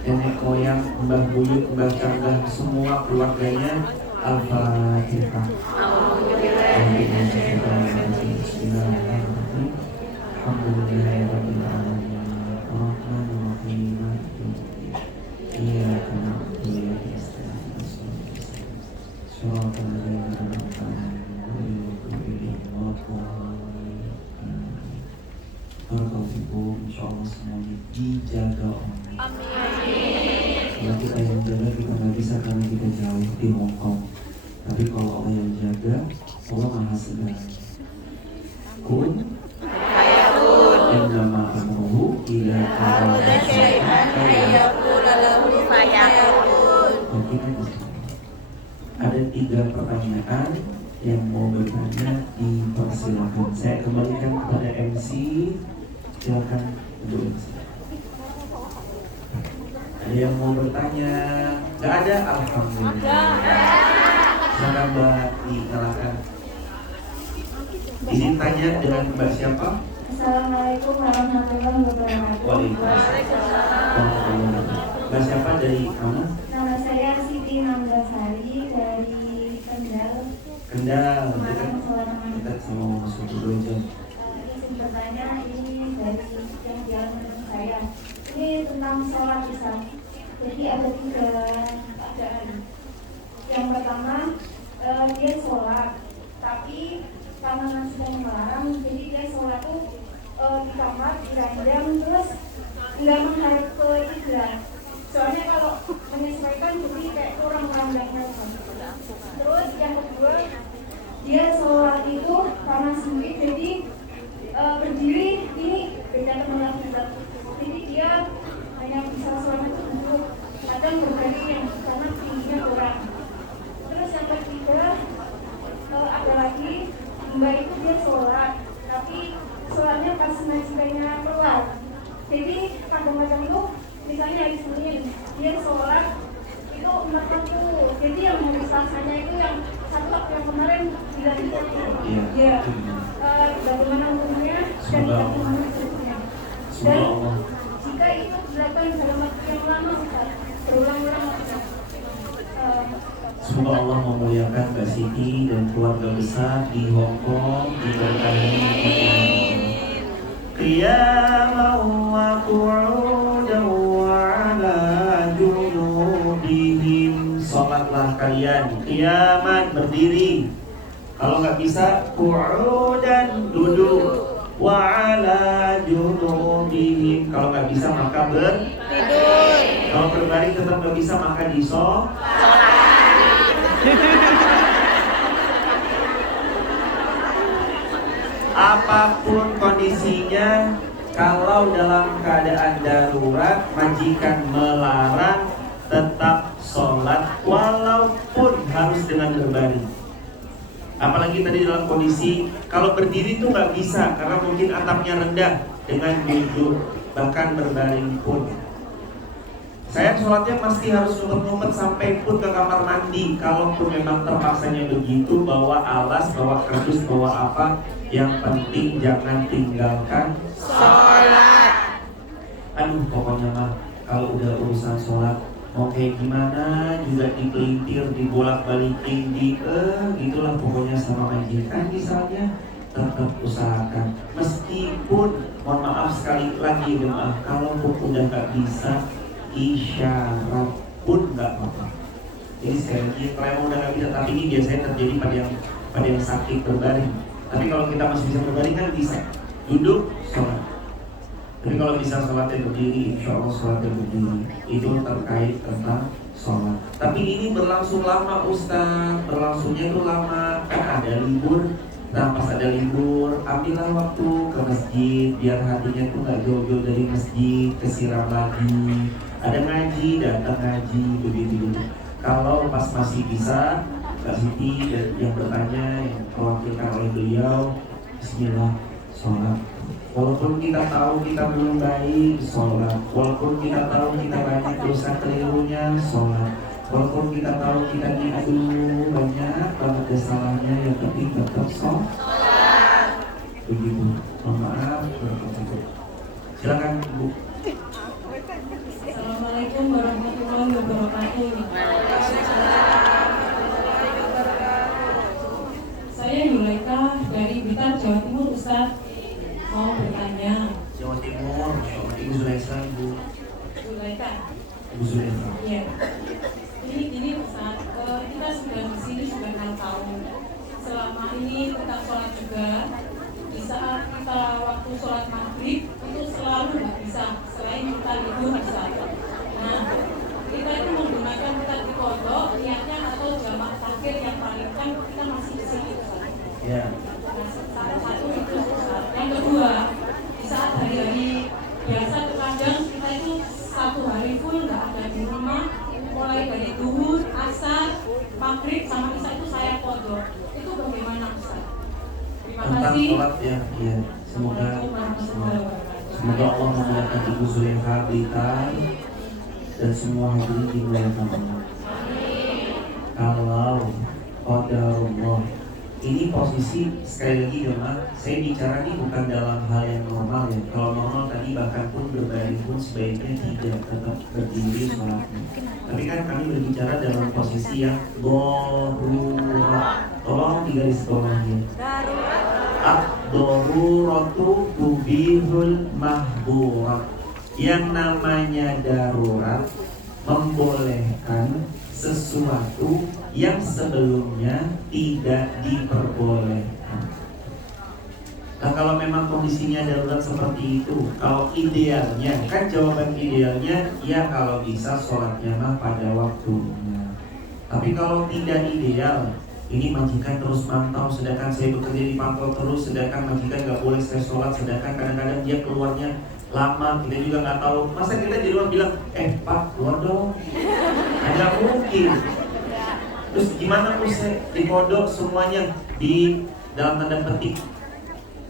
nenek moyang, mbah buyut, mbah canggang, semua keluarganya. Al-Fatihah. Bismillahirrahmanirrahim. Alhamdulillahirabbil alamin. Arrahmanirrahim. Iyyaka na'budu wa iyyaka nasta'in. Shiratal ladzina an'amta 'alaihim ghairil maghdubi 'alaihim. Barakallahu insyaallah semuanya dijaga Allah. Kalau kita yang jaga kita nggak bisa karena kita jauh di Hongkong. Tapi kalau Allah yang jaga, Allah maha segala. Kun innama amruhu idza arada syai'an Ayyaqula lahu fayakun. Ada 3 pertanyaan yang mau bertanya, dipersilakan. Saya kembalikan kepada MC. Silakan untuk MC. Ada yang mau bertanya? Gak ada? Alhamdulillah. Silakan Mbak, dinyalakan. Izin tanya dengan Mbak siapa? Assalamualaikum warahmatullahi wabarakatuh. Waalaikumsalam. Mbak siapa dari mana? Nama saya Siti Namdasari dari Kendal. Kendal. Semarang, Jawa Tengah. Dekat sama Masuk Dojo. Izin bertanya, ini dari yang dialami teman saya. Ini tentang sholat Isya. Jadi ada 3 keadaan. Yang pertama, dia sholat, tapi karena sedang melarang, jadi dia sholat tuh di kamar, di ranjang, terus nggak menghadap ke kiblat. Soalnya kalau menyesuaikan jadi kayak kurang pandangnya. Terus yang kedua, dia sholat itu karena sempit, jadi berdiri ini beda dengan kiblat. Jadi dia hanya bisa sholat itu duduk, kadang berbaring karena tingginya kurang. Terus yang ketiga, ada lagi mbak itu dia sholat, tapi sholatnya pas majikannya keluar. Jadi kadang-kadang tuh misalnya hari Senin dia sholat itu pendapatku. Jadi yang mau disahkannya itu yang satu waktu yang kemarin bilang Iya. ya bagaimana hukumnya dan bagaimana hukumnya. Dan Subhanallah. jika itu dilakukan dalam waktu yang lama, Ustaz, berulang-ulang, Ustaz. Semoga Allah memuliakan Mbak Siti dan keluarga besar di Hong Kong, diberkahi qiyaman wa qu'udan wa 'ala junubihim. Salatlah kalian qiyaman, berdiri. Kalau nggak bisa qu'udan, duduk. Wa 'ala junubihim. Kalau nggak bisa maka Tidur. kalau berbaring tetap nggak bisa maka apapun kondisinya, kalau dalam keadaan darurat majikan melarang, tetap sholat walaupun harus dengan berbaring. Apalagi tadi dalam kondisi kalau berdiri tuh nggak bisa karena mungkin atapnya rendah, dengan duduk bahkan berbaring pun. Saya sholatnya pasti harus ngumpet-ngumpet sampai pun ke kamar mandi. Kalaupun memang terpaksanya begitu, bawa alas, bawa kardus, bawa apa, yang penting jangan tinggalkan Sholat. Aduh, pokoknya mah kalau udah urusan sholat mau kayak gimana juga dipelintir, dibolak-balikin, gitulah pokoknya sama majikan misalnya, tetap usahakan. Meskipun mohon maaf sekali lagi jemaah, kalau udah nggak bisa, isyarat pun nggak apa-apa. Jadi sekali lagi, kalau udah nggak bisa, tapi ini biasanya terjadi pada yang sakit berbaring. Tapi kalau kita masih bisa berbaring kan bisa duduk sholat. Tapi kalau bisa sholatnya berdiri, insya Allah sholatnya berdiri. Itu terkait tentang sholat. Tapi ini berlangsung lama Ustaz, berlangsungnya itu lama. Kan ada libur. Nah pas ada libur, ambillah waktu ke masjid biar hatinya tuh nggak jauh-jauh dari masjid, kesiram lagi. Ada ngaji, datang ngaji, begitu. Kalau pas masih bisa, Kak Siti yang bertanya, yang mewakilkan oleh beliau, Bismillah, sholat. Walaupun kita tahu kita belum baik, sholat. Walaupun kita tahu kita banyak dosa kelirunya, sholat. Walaupun kita tahu kita ini aduh banyak banget kesalahannya, yang penting tetap sholat. Begitu. Mohon maaf. Silakan Bu. Assalamualaikum warahmatullahi wabarakatuh. Saya Yulaika dari Blitar, Jawa Timur, Ustaz. Mau bertanya. Jawa Timur, Ibu Zulaisa, Bu. Yulaika. Ibu Zulaisa. Iya. Ini Ustaz, kita sudah di sini sudah 6 tahun. Selama ini tetap sholat juga. Di saat kita waktu sholat maghrib itu selalu nggak bisa, selain kita libur Ustaz. Nah, kita itu menggunakan kitab di kodok, niatnya atau jamaah takhir yang paling kan kita masih di sini Ustaz. Ya. Nah, salah satu itu Ustaz. Yang kedua, di saat hari-hari biasa terkadang kita itu satu hari pun nggak ada di rumah, mulai dari duhur, asar, maghrib sama isya itu saya kodok. Itu bagaimana Ustaz? Terima Tentang kasih. sholat ya, iya. Semoga Allah memuliakan Ibu Zulekha Blitar dan semua hadirin dimuliakan Allah. Kalau qadarullah, ini posisi sekali lagi jemaah, saya bicara ini bukan dalam hal yang normal ya. Kalau normal tadi bahkan pun berbaring pun sebaiknya tidak, tetap berdiri sholatnya. Tapi kan kami berbicara dalam posisi yang darurat. Tolong digaris bawahi. Ad-daruratu tubihul mahdurat. Yang namanya darurat membolehkan sesuatu yang sebelumnya tidak diperbolehkan. Nah kalau memang kondisinya darurat seperti itu, kalau idealnya, kan jawaban idealnya ya kalau bisa sholatnya mah pada waktunya. Tapi kalau tidak ideal, ini majikan terus mantau, sedangkan saya bekerja di pantau terus, sedangkan majikan nggak boleh saya sholat, sedangkan kadang-kadang dia keluarnya lama, kita juga nggak tahu. Masa kita di luar bilang, Pak keluar dong, nggak mungkin. Terus gimana Ustaz? Dikodok semuanya di dalam tanda petik.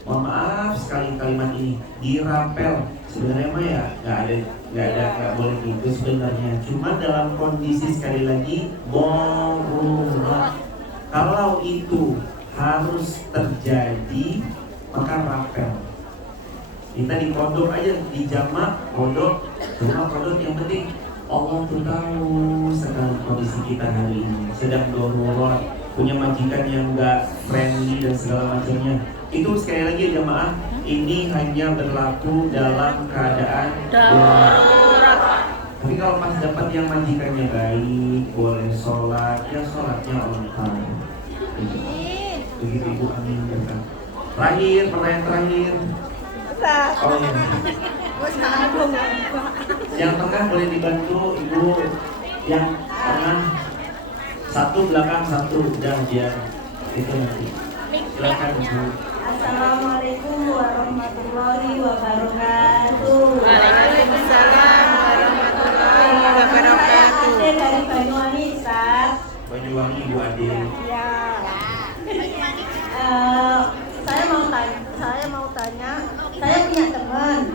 Mohon maaf sekali kalimat ini dirapel. Sebenarnya mah ya nggak ada nggak boleh gitu sebenarnya. Cuma dalam kondisi sekali lagi darurat. Kalau itu harus terjadi maka rapel. Kita di pondok aja di jamak pondok, rumah pondok yang penting Allah tuh tahu sekali kondisi kita hari ini sedang darurat, punya majikan yang nggak friendly dan segala macamnya. Itu sekali lagi ya jamaah, ini hanya berlaku dalam keadaan darurat. Tapi kalau pas dapat yang majikannya baik, boleh sholat, ya sholatnya on time. Begitu Ibu, amin. Terakhir, pertanyaan terakhir. Oh iya. Yang tengah boleh dibantu Ibu. Yang tengah satu, belakang satu, udah biar itu nanti. Silakan Ibu. Assalamualaikum warahmatullahi wabarakatuh. Waalaikumsalam warahmatullahi wabarakatuh. Saya Ade dari Banyuwangi, Ustaz. Banyuwangi Ibu Ade. Ya. Saya mau tanya, saya punya teman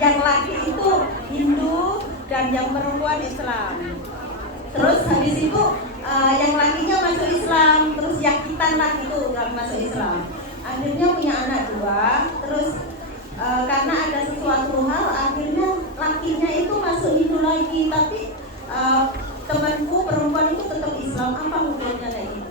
yang laki itu Hindu dan yang perempuan Islam. Terus habis itu yang lakinya masuk Islam, terus yakitan laki itu yang masuk Islam. Akhirnya punya anak dua, terus karena ada sesuatu hal, akhirnya lakinya itu masuk Hindu lagi, tapi temanku perempuan itu tetap Islam. Apa hukumnya kayak gitu?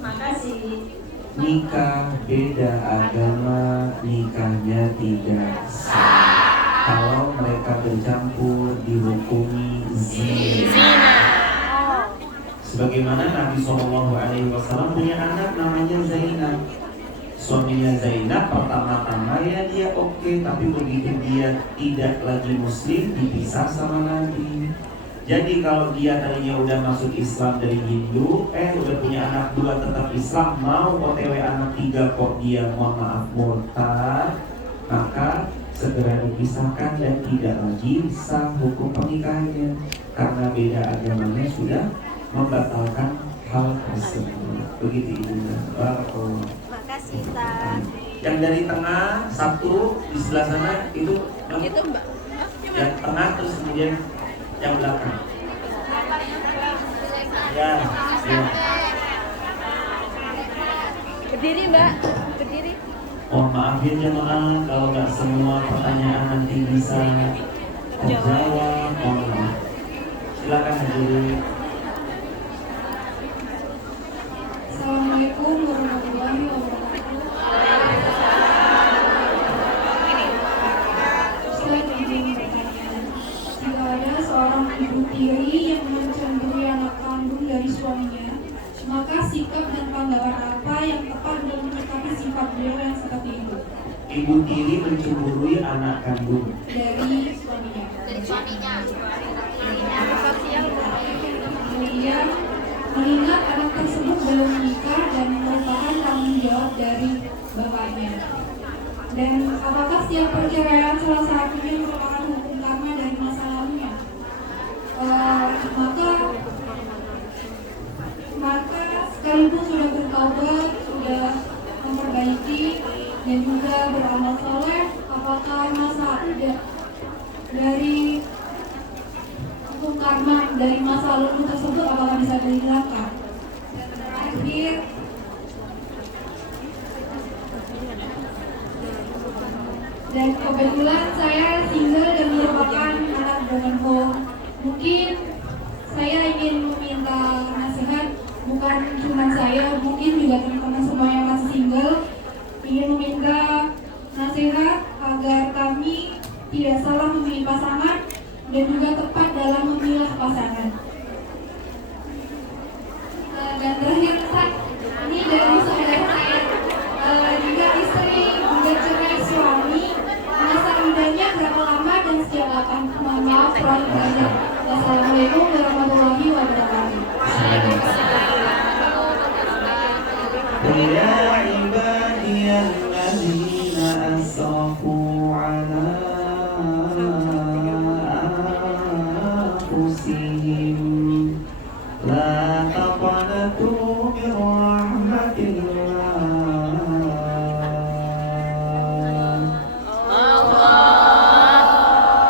Makasih. Nikah beda agama, nikahnya tidak sah. Kalau mereka bercampur dihukumi zina. Sebagaimana Nabi SAW punya anak namanya Zainab. Suaminya Zainab pertama-tama ya dia oke, tapi begitu dia tidak lagi muslim dipisah sama Nabi. Jadi kalau dia tadinya udah masuk Islam dari Hindu, udah punya anak dua tetap Islam, mau OTW anak tiga kok dia mohon maaf murtad, maka segera dipisahkan dan tidak lagi sah hukum pernikahannya karena beda agamanya sudah membatalkan hal tersebut. Begitu Ibu. Barakallahu. Makasih, Ustaz. Yang dari tengah satu di sebelah sana itu Mbak. yang tengah terus kemudian yang belakang. Ya. Berdiri Mbak, berdiri. Oh maaf ya jemaah kalau nggak semua pertanyaan nanti bisa terjawab. Mohon maaf. Silakan hadirin. Assalamualaikum warahmatullahi wabarakatuh. Saya izin bertanya, jika ada seorang ibu tiri yang mencemburi anak kandung dari suaminya, maka sikap dan tanggapan apa yang tepat dalam menyikapi sifat beliau yang seperti itu? Ibu tiri mencemburui anak kandung Dari suaminya. Kemudian mengingat anak tersebut belum menikah dan merupakan tanggung jawab dari bapaknya. Dan apakah setiap perceraian salah satunya merupakan hukum karma dari masa lalunya? Maka sekalipun sudah bertaubat, sudah memperbaiki dan juga beramal soleh, apakah masa dari hukum karma dari masa lalu tersebut apakah bisa dihilangkan? Dan terakhir, dan kebetulan saya single dan merupakan anak broken home. Mungkin saya ingin meminta nasihat, bukan cuma saya, mungkin juga teman-teman semua yang masih single, ingin meminta nasihat agar kami tidak salah memilih pasangan dan juga tepat dalam memilah pasangan. Dan terakhir Ustaz, ini dari saudara saya, jika istri bercerai suami, masa iddahnya berapa lama dan sejak kapan? Mohon maaf terlalu banyak. Wassalamualaikum warahmatullahi wabarakatuh. Ya ibadiyalladzina asrafu ala anfusihim la taqnatu min rahmatillah.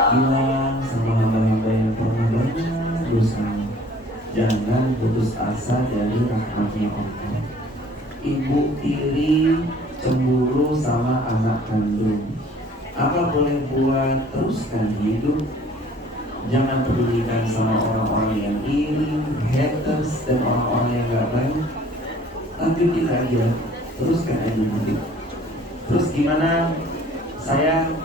Allah ibu tiri cemburu sama anak kandung. Apa boleh buat teruskan hidup? Jangan pedulikan sama orang-orang yang iri, haters, dan orang-orang yang gak baik. Lanjutin aja, teruskan aja hidup. Terus gimana?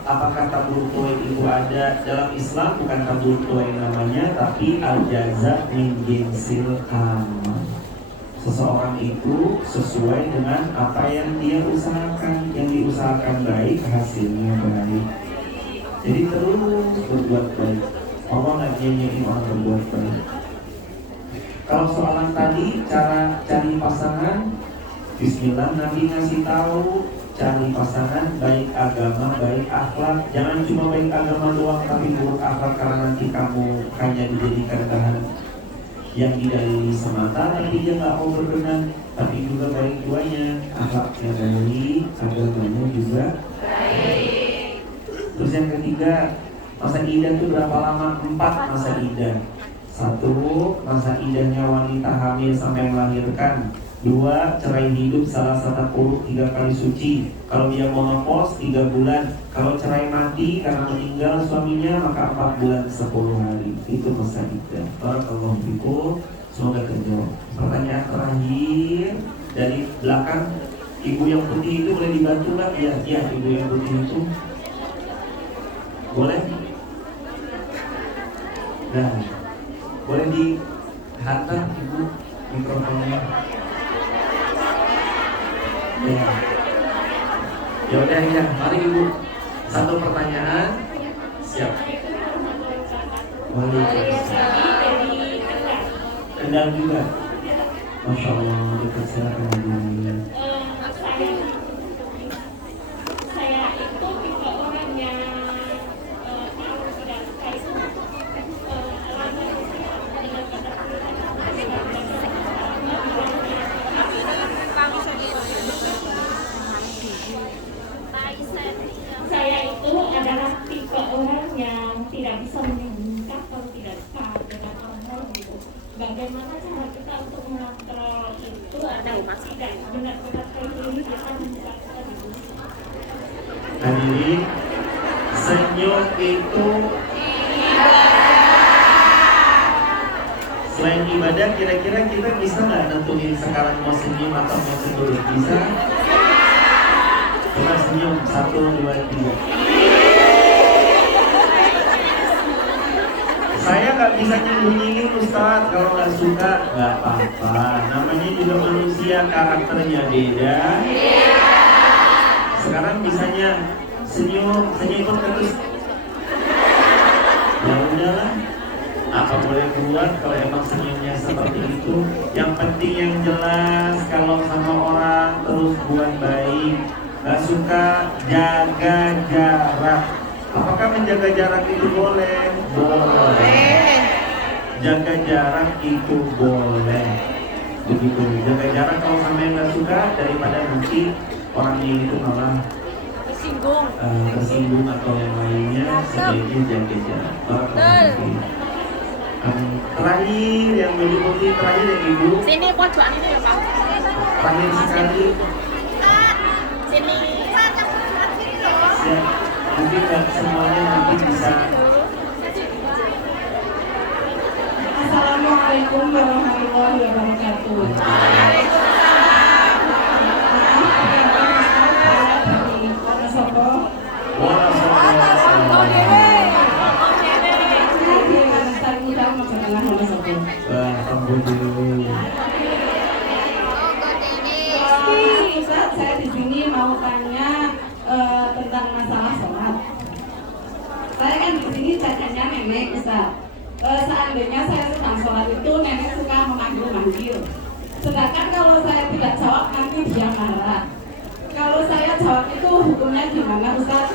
Apakah tabur tuai itu ada dalam Islam? Bukan tabur tuai namanya, tapi al-jaza min jinsil amal. Seseorang itu sesuai dengan apa yang dia usahakan. Yang diusahakan baik, hasilnya baik. Jadi terus berbuat baik. Allah nggak nyanyiin orang berbuat baik. Kalau soalan tadi cara cari pasangan, Bismillah, Nabi ngasih tahu cari pasangan baik agama, baik akhlak. Jangan cuma baik agama doang tapi buruk akhlak, karena nanti kamu hanya dijadikan bahan yang didalili semata, tapi dia nggak mau berkenan. Tapi juga baik duanya, akhlaknya baik, agamanya juga baik. Terus yang ketiga, masa idah itu berapa lama? 4 masa idah. 1, masa idahnya wanita hamil sampai melahirkan. 2, cerai hidup salah satu kuruk 3 kali suci. Kalau dia monopause 3 bulan. Kalau cerai mati karena meninggal suaminya, maka 4 bulan 10 hari. Itu masa iddah. Barakallahu fikum. Semoga terjawab. Pertanyaan terakhir dari belakang, ibu yang putih itu boleh dibantu nggak? Iya, ibu yang putih itu boleh. Nah, boleh dihantar ibu mikrofonnya. Ya udah ya, mari ibu. 1 pertanyaan. Siap. Waalaikumsalam. Kendal juga. Masya Allah, dekat silakan ibu. Saya itu tipe orang yang kalau tidak suka itu saya itu adalah tipe orang yang tidak bisa menyembunyikan kalau tidak suka dengan orang lain gitu. Bagaimana cara kita untuk mengontrol itu agar tidak benar-benar terjadi kita membuka gitu. Hadirin, senyum itu selain ibadah, kira-kira kita bisa nggak nentuin sekarang mau senyum atau mau cemburu? Bisa? Coba senyum, 1, 2, 3. Saya nggak bisa nyembunyiin Ustaz. Kalau nggak suka nggak apa-apa. Namanya juga manusia, karakternya beda. Sekarang misalnya senyum pun terus. Ya udahlah. Apa boleh buat kalau emang senyumnya seperti itu. Yang penting yang jelas, kalau sama orang terus buat baik. Gak suka, jaga jarak. Apakah menjaga jarak itu boleh? Boleh. Jaga jarak itu boleh. Begitu. Jaga jarak kalau sama yang gak suka, daripada nanti orangnya itu malah tersinggung atau yang lainnya, sebaiknya jaga jarak. Terakhir yang baju putih terakhir ya ibu. Sini pojokan ini ya Pak. Terakhir sekali. Sini. Ya, mungkin nggak semuanya nanti bisa. Assalamualaikum warahmatullahi wabarakatuh. Ustaz, saya di sini mau tanya tentang masalah sholat. Saya kan di sini cacatnya nenek, Ustaz. Seandainya saya sedang sholat itu, nenek suka memanggil-manggil. Sedangkan kalau saya tidak jawab, nanti dia marah. Kalau saya jawab itu hukumnya gimana, Ustaz?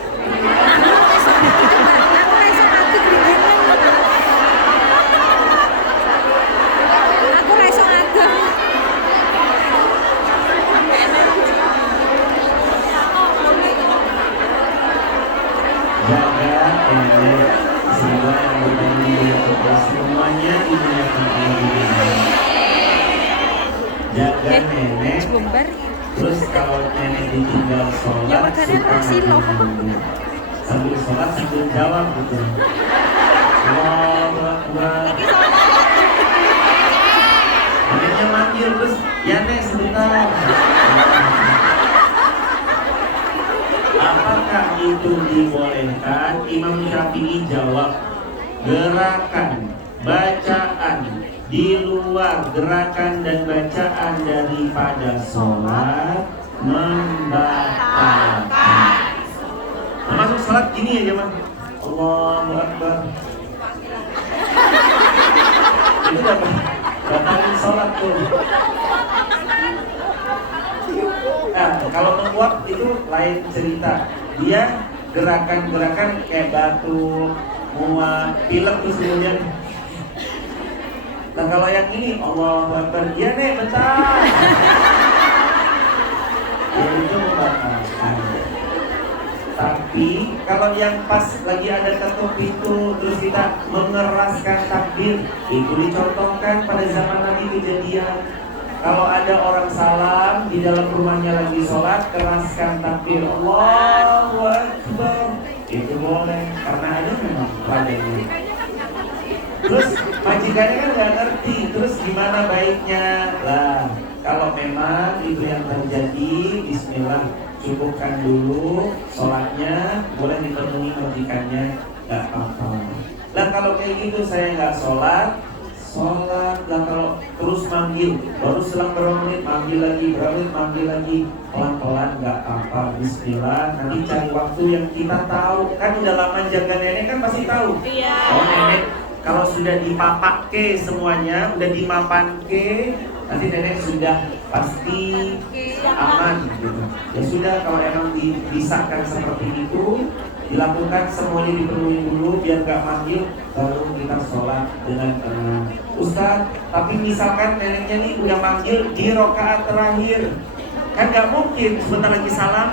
Jaga nenek, semua yang bertanggung semuanya dimuliakan Allah. Jaga nenek, Terus kalau nenek ditinggal sholat sambil sholat sambil jawab gitu. Allahu Akbar. Neneknya manggil terus, ya nek sebentar. Apakah itu dibolehkan? Imam Syafi'i jawab, gerakan bacaan di luar gerakan dan bacaan daripada sholat membatalkan. Termasuk sholat gini ya jemaah. Allahu Akbar. Itu dapat batalin sholat tuh. Nah, kalau menguap itu lain cerita. Dia gerakan-gerakan kayak batu, muat, pilek terus kemudian. Nah kalau yang ini Allahu Akbar, ya nek bentar. Ya itu membatalkan. Tapi kalau yang pas lagi ada ketuk pintu terus kita mengeraskan takbir, itu dicontohkan pada zaman Nabi kejadian. Kalau ada orang salam di dalam rumahnya lagi sholat, keraskan takbir Allahu Akbar. Itu boleh, karena ada memang padanya. Terus majikannya kan nggak ngerti, terus gimana baiknya? Lah, kalau memang itu yang terjadi, bismillah, cukupkan dulu sholatnya, boleh dipenuhi majikannya, nggak apa-apa. Lah kalau kayak gitu saya nggak sholat, lah kalau terus manggil, baru selang berapa menit manggil lagi, pelan-pelan nggak apa-apa, bismillah. Nanti cari waktu yang kita tahu, kan udah lama jaga nenek kan pasti tahu. Iya. Oh nenek kalau sudah dipapak ke semuanya, udah dimapan ke, nanti nenek sudah pasti aman gitu. Ya sudah, kalau emang disahkan seperti itu, dilakukan semuanya dipenuhi dulu biar gak manggil, baru kita sholat dengan tenang. Ustaz, tapi misalkan neneknya nih udah manggil di rokaat terakhir, kan gak mungkin sebentar lagi salam,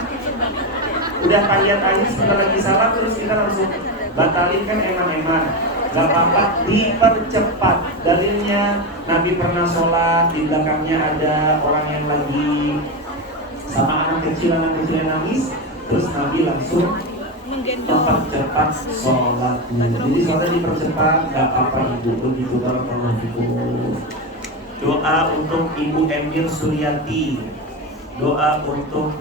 udah tahiyat akhir sebentar lagi salam terus kita langsung batalin, kan eman-eman. Gak apa-apa, dipercepat. Dalilnya Nabi pernah sholat, di belakangnya ada orang yang lagi sama anak kecil yang nangis, terus Nabi langsung mempercepat sholatnya. Jadi sholatnya dipercepat, gak apa-apa ibu. Begitu barakallahu. Doa untuk Ibu Emir Suryati, doa untuk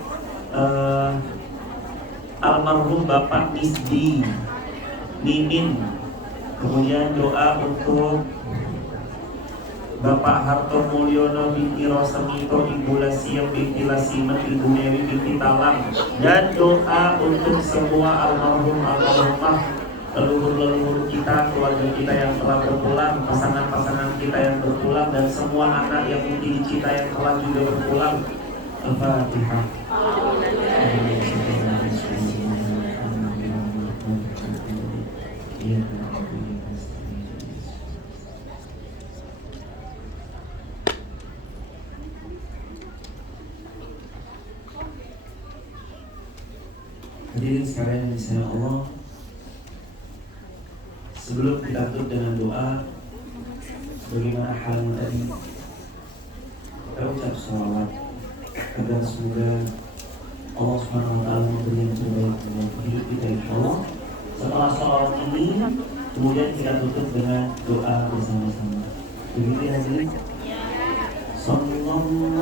almarhum Bapak Misdi Mimin, kemudian doa untuk Bapak Harto Mulyono binti Rosemito, Ibu Lasiem binti Lasimen, Ibu Mary binti Talam, dan doa untuk semua almarhumah, leluhur-leluhur kita, keluarga kita yang telah berpulang, pasangan-pasangan kita yang berpulang, dan semua anak yang mungkin kita yang telah juga berpulang. Al-Fatihah. Hadirin sekalian yang disayang Allah, sebelum kita tutup dengan doa, sebagaimana halnya tadi, kita ucap sholawat agar semoga Allah Subhanahu Wa Taala memberi yang terbaik dalam hidup kita, insyaallah. Setelah sholawat ini, kemudian kita tutup dengan doa bersama-sama. Begitu ya hadirin. Sallallahu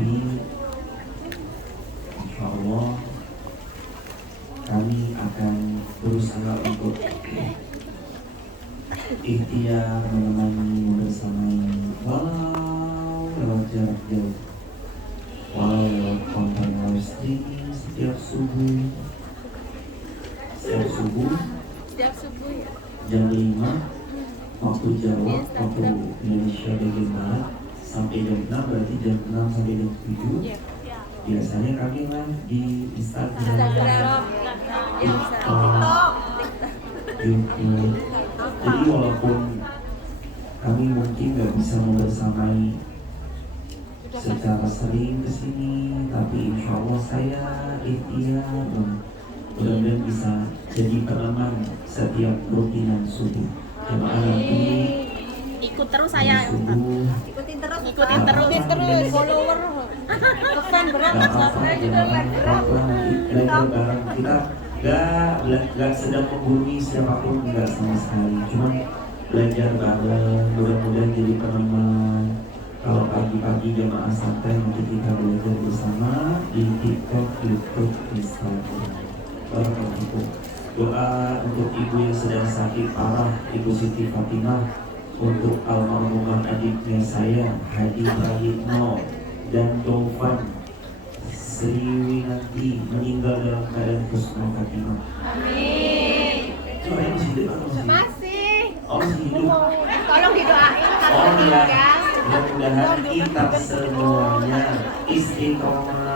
ini insya Allah kami akan berusaha untuk ikhtiar menemani membersamai walau lewat jarak jauh, walau lewat konten live streaming setiap subuh Setiap subuh ya. jam 5 waktu Jawa, waktu Indonesia bagian Barat sampai jam 6, berarti jam 6 sampai jam 7. Iya. Biasanya kami live di Instagram, Instagram, TikTok, YouTube. Jadi walaupun kami mungkin nggak bisa membersamai secara sering kesini, tapi insya Allah saya ikhtiar mudah-mudahan bisa jadi peneman setiap rutinan subuh. Jemaah nanti Ikut terus saya. subuh Ikutin terus. Follower. Kesan berat. saya juga belajar bareng. Kita nggak sedang menggurui siapapun, nggak sama sekali, cuman belajar bareng, mudah-mudahan jadi peneman. Kalau pagi-pagi jemaah santai nanti kita belajar bersama di TikTok, YouTube, Instagram. Barakallahu. Doa untuk ibu yang sedang sakit parah, Ibu Siti Fatimah, untuk almarhumah adiknya saya Hadi Prayitno dan Taufan Sri nanti meninggal dalam keadaan husnul khatimah. Amin. Suaranya masih hidup atau masih? Masih. Oh, masih hidup. Tolong didoain kalau Oh ya, meninggal. mudah-mudahan kita semuanya istiqomah.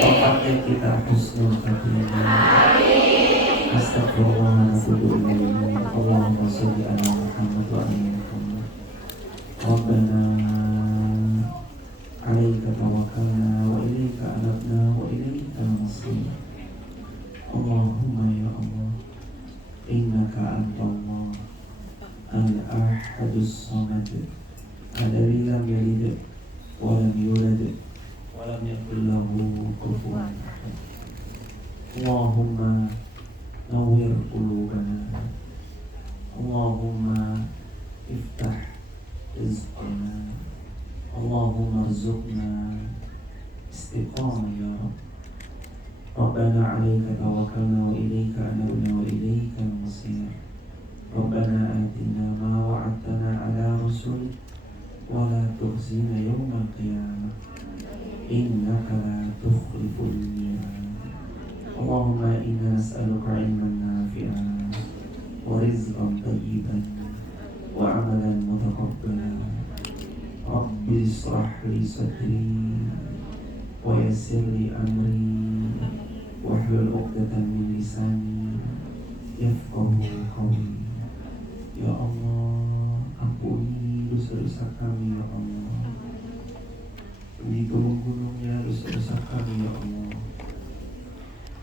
Tempatnya kita husnul khatimah. Astagfirullahaladzim. Allahumma sholli ala Muhammad wa ali Muhammad. Rabbana alaika tawakkalna wa ilaika anabna wa ilaika al-masir. Allahumma ya Allah, innaka antallah al-ahadus samad, alladzi lam yalid wa lam yulad wa lam yakul lahu kufuwan ahad. Allahumma nawwir qulubana, Allahumma iftah rizqana, Allahumma arzuqna istiqamah ya Rabb. Rabbana alaika tawakkalna wa ilaika anabna wa ilaika al-masir. Rabbana atina ma wa'adtana ala rusulik wa la tukhzina yawmal qiyamah innaka la tukhliful mi'ad. Allahumma inna nas'aluka ilman nafi'an wa rizqan tayyiban wa amalan mutaqabbalan. Rabbi israh li sadri wa yassir li amri wahlul 'uqdatam min lisani yafqahu qawli. Ya Allah, ampuni dosa-dosa kami ya Allah. Begitu menggunungnya dosa-dosa kami ya Allah.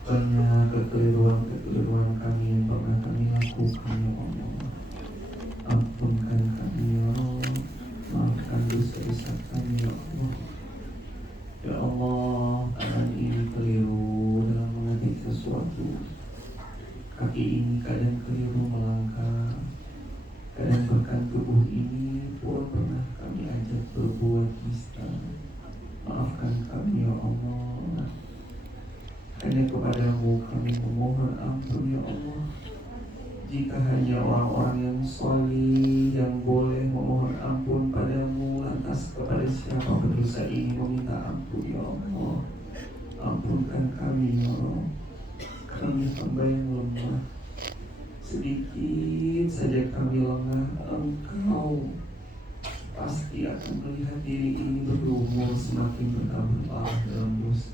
Banyak kekeliruan kami yang pernah kami lakukan ya Allah. Ampunkan kami ya Allah. Maafkan dosa-dosa kami ya Allah. Ya Allah, tangan ini keliru dalam mengetik sesuatu. Kaki ini kadang keliru melangkah. Kadang bahkan tubuh ini pun pernah kami ajak berbuat nista. Maafkan kami ya Allah. Hanya kepadamu kami memohon ampun ya Allah. Jika hanya orang-orang yang salih yang boleh memohon ampun padamu, lantas kepada siapa berdosa ini meminta ampun ya Allah. Ampunkan kami ya Allah. Kami hamba yang lemah. Sedikit saja kami lengah, Engkau pasti akan melihat diri ini berumur semakin bertambah dalam dosa.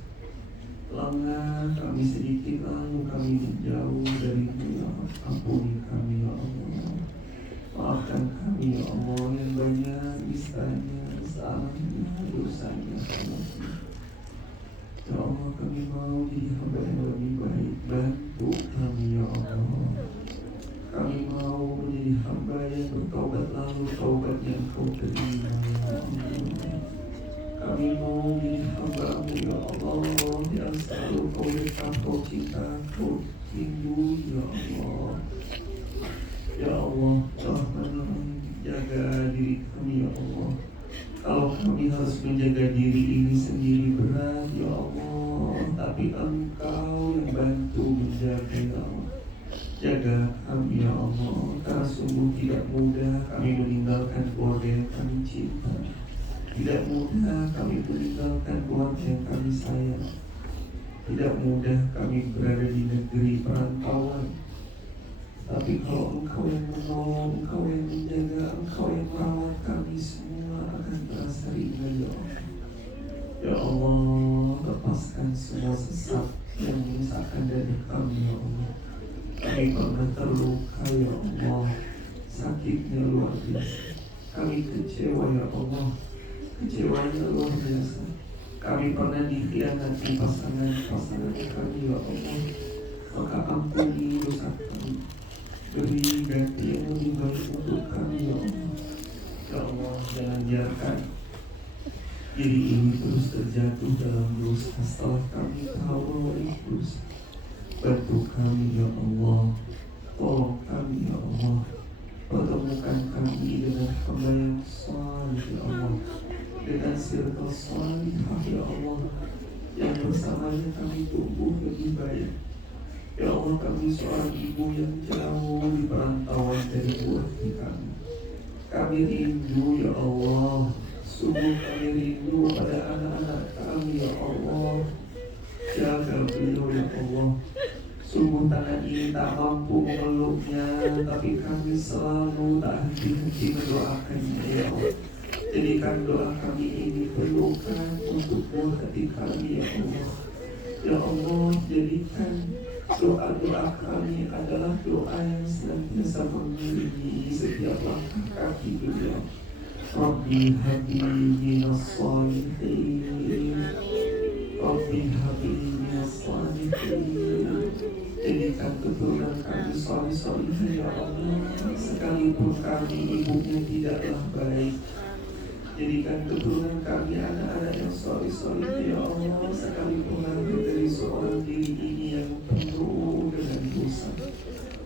Lengah kami sedikit, lalu kami menjauh darimu ya Allah. Ampuni kami ya Allah. Maafkan kami ya Allah yang banyak nistanya, salahnya, dosanya. Ya Allah, kami mau jadi hamba yang lebih baik. Bantu kami ya Allah. Kami mau menjadi hamba yang bertaubat, lalu taubat yang Kau terima ya Allah. Kami mau menjadi hamba-Mu ya Allah, yang selalu Kau dekat, Kau cinta, Kau rindu ya Allah. Ya Allah, Rahman Rahim, jaga diri kami ya Allah. Kalau kami harus menjaga diri ini sendiri berat ya Allah, tapi Engkau yang bantu menjaga ya Allah. Jaga kami ya Allah, karena sungguh tidak mudah kami meninggalkan keluarga yang kami cinta. Tidak mudah kami meninggalkan keluarga yang kami sayang. Tidak mudah kami berada di negeri perantauan. Tapi kalau Engkau yang menolong, Engkau yang menjaga, Engkau yang merawat, kami semua akan terasa ringan ya Allah. Ya Allah, lepaskan semua sesat yang menyesatkan dari kami ya Allah. Kami pernah terluka ya Allah, sakitnya luar biasa. Kami kecewa ya Allah, kecewanya luar biasa. Kami pernah dikhianati pasangan-pasangan kami ya Allah. Maka ampuni dosa kami, beri ganti yang lebih baik untuk kami ya Allah. Ya Allah, jangan biarkan diri ini terus terjatuh dalam dosa setelah kami tahu bahwa itu dosa. Bantu kami ya Allah, tolong kami ya Allah, pertemukan kami dengan hamba yang saleh ya Allah, dengan circle salihah ya Allah, yang bersamanya kami tumbuh lebih baik. Ya Allah, kami seorang ibu yang jauh di perantauan dari buah kami. Kami rindu ya Allah, sungguh kami rindu pada anak-anak kami ya Allah. Jaga beliau ya Allah. Sungguh tangan ini tak mampu memeluknya, tapi kami selalu tak henti-henti mendoakannya ya Allah. Jadikan doa kami ini pelukan untuk buah hati kami ya Allah. Ya Allah, jadikan doa-doa kami adalah doa yang senantiasa mengiringi setiap langkah kaki beliau. Rabbi habli minas shalihin, Rabbi habli minas shalihin. Jadikan keturunan kami salih-salihah ya Allah, sekalipun kami ibunya tidaklah baik. Jadikan keturunan kami anak-anak yang salih-salih ya Allah, sekalipun lahir dari seorang diri ini yang penuh dengan dosa.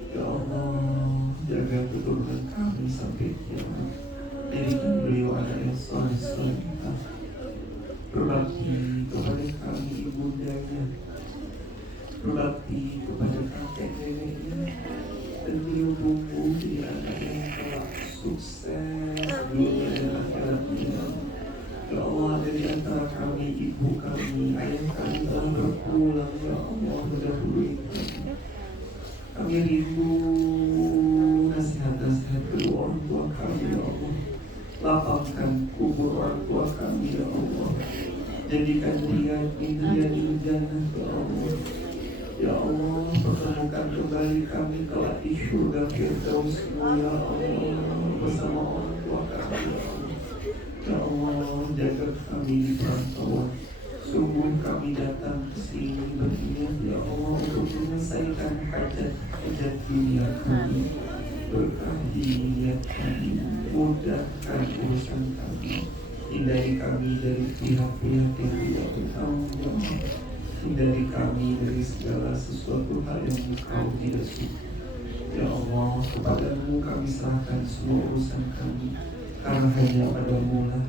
Ya Allah, jaga keturunan kami sampai kiamat. Jadikan beliau anak yang salih-salihah. Berbakti kepada kami ibundanya, berbakti kepada kakek neneknya, dan beliau tumbuh jadi anak yang kelak sukses dunia dan akhiratnya. Ya Allah, dari antara kami, ibu kami, ayah kami telah berpulang ya Allah, mendahului kami. Kami rindu nasihat-nasihat kedua orang tua kami ya Allah. Lapangkan kubur orang tua kami ya Allah. Jadikan dia impian jannah ya Allah. Ya Allah, pertemukan kembali kami kelak di surga Firdaus ya Allah, bersama orang tua kami ya Allah. Ya Allah, jaga kami di perantauan. Sungguh kami datang ke sini berniat ya Allah untuk menyelesaikan hajat-hajat dunia kami. Berkahi niat kami, mudahkan urusan kami. Hindari kami dari pihak-pihak yang tidak bertanggung jawab. Hindari kami dari segala sesuatu hal yang Engkau tidak suka. Ya Allah, kepadamu kami serahkan semua urusan kami, karena hanya padamu lah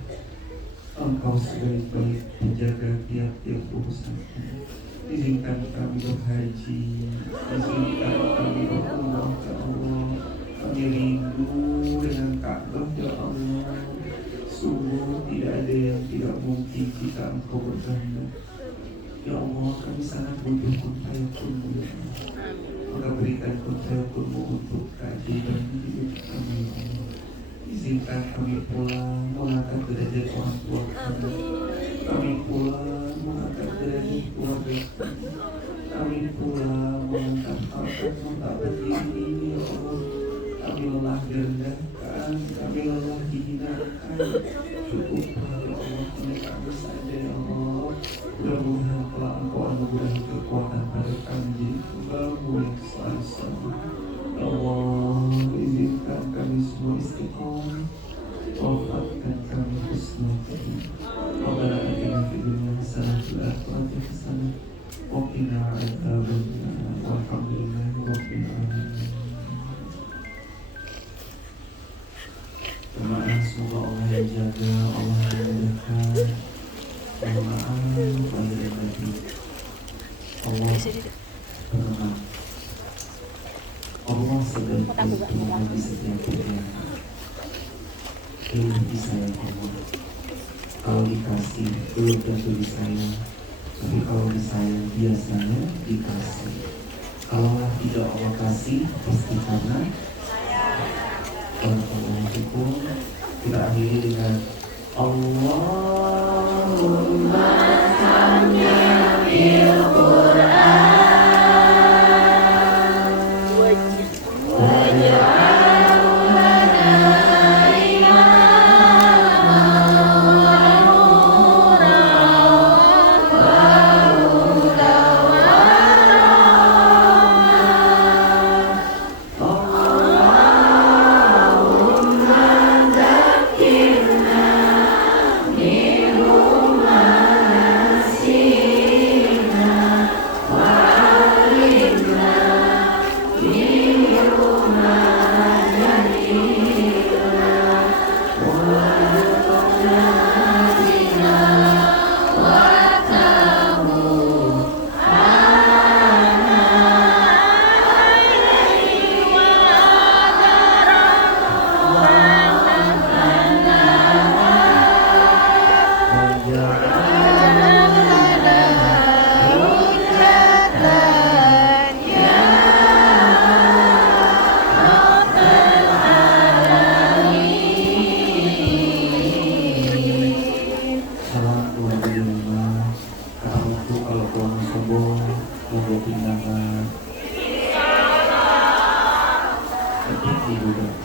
Engkau sebaik-baik menjaga tiap-tiap urusan kami. Izinkan kami berhaji, izinkan kami berumrah ya Allah. Kami rindu dengan Ka'bah ya Allah. Sungguh tidak ada yang tidak mungkin jika Engkau berkehendak. Ya Allah, kami sangat butuh kuntayakunmu ya Allah. Maka berikan kuntayakunmu untuk keajaiban hidup kami ya Allah. Izinkan kami pulang mengangkat derajat orang tua kami. Kami pulang mengangkat derajat keluarga kami. Kami pulang mengangkat harkat martabat diri ini ya Allah. Kami lelah direndahkan, kami lelah dihinakan. Cukuplah ya Allah, oleh kami saja ya Allah. Mudah-mudahan telah Engkau anugerah kekuatan pada kami jadi hamba-Mu yang selalu. Ya Allah, izinkan kami semua istiqomah, wafatkan kami husnul khotimah. Rabbana atina fid dunya hasanah wa fil akhirati hasanah wa qina adzabannar. Walhamdulillahi rabbil alamin. Semoga Allah yang jaga, Allah yang Teman-teman, Allah sebaik-baik Tuhan di setiap pilihan. Ini disayang Allah. Kalau dikasih belum tentu disayang, tapi kalau disayang biasanya dikasih. Kalau tidak Allah kasih pasti karena Allah hukum. Kita akhiri dengan Allahumma hamil Quran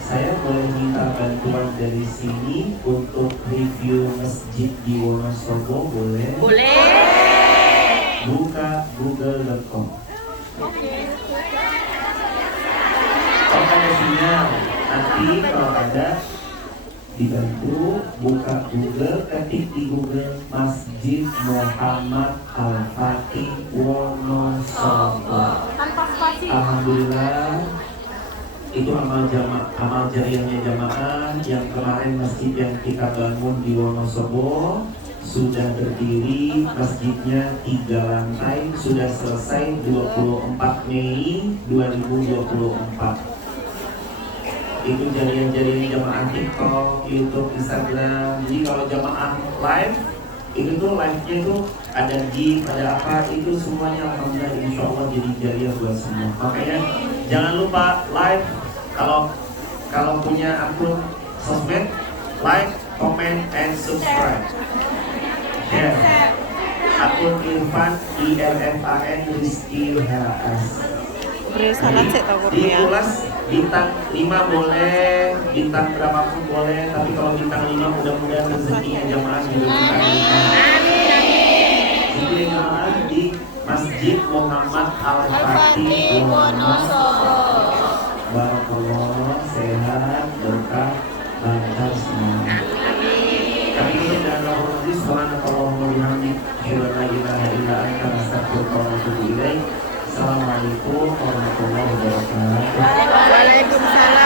Saya boleh minta bantuan dari sini untuk review masjid di Wonosobo, boleh? Boleh. Buka google.com. Kalau ada sinyal, nanti kalau ada dibantu buka Google, ketik di Google Masjid Muhammad Al-Fatih Wonosobo. Alhamdulillah, itu amal jariahnya jamaah yang kemarin masjid yang kita bangun di Wonosobo sudah berdiri, masjidnya 3 lantai, sudah selesai 24 Mei 2024. Itu jariah-jariah jamaah TikTok, YouTube, Instagram. Jadi kalau jamaah live, itu tuh live-nya tuh ada gif, ada apa, itu semuanya alhamdulillah insya Allah jadi jariah buat semua. Makanya jangan lupa live. Kalau punya akun sosmed, like, comment, and subscribe. Share. Akun Irfan IRFAN Rizky HS. Di kelas bintang 5 boleh, bintang berapapun boleh, tapi kalau bintang 5 mudah-mudahan rezekinya jamaah juga kita jamaah di Masjid Muhammad Al-Fatih Wonosobo. Barakallah, sehat, berkah, lancar semuanya. Kami tutup dengan doa hadis, subhanakallahumma wa bihamdik, asyhadu an la ilaha illa anta, astaghfiruka wa atubu ilaik. Assalamualaikum warahmatullahi wabarakatuh. Waalaikumsalam.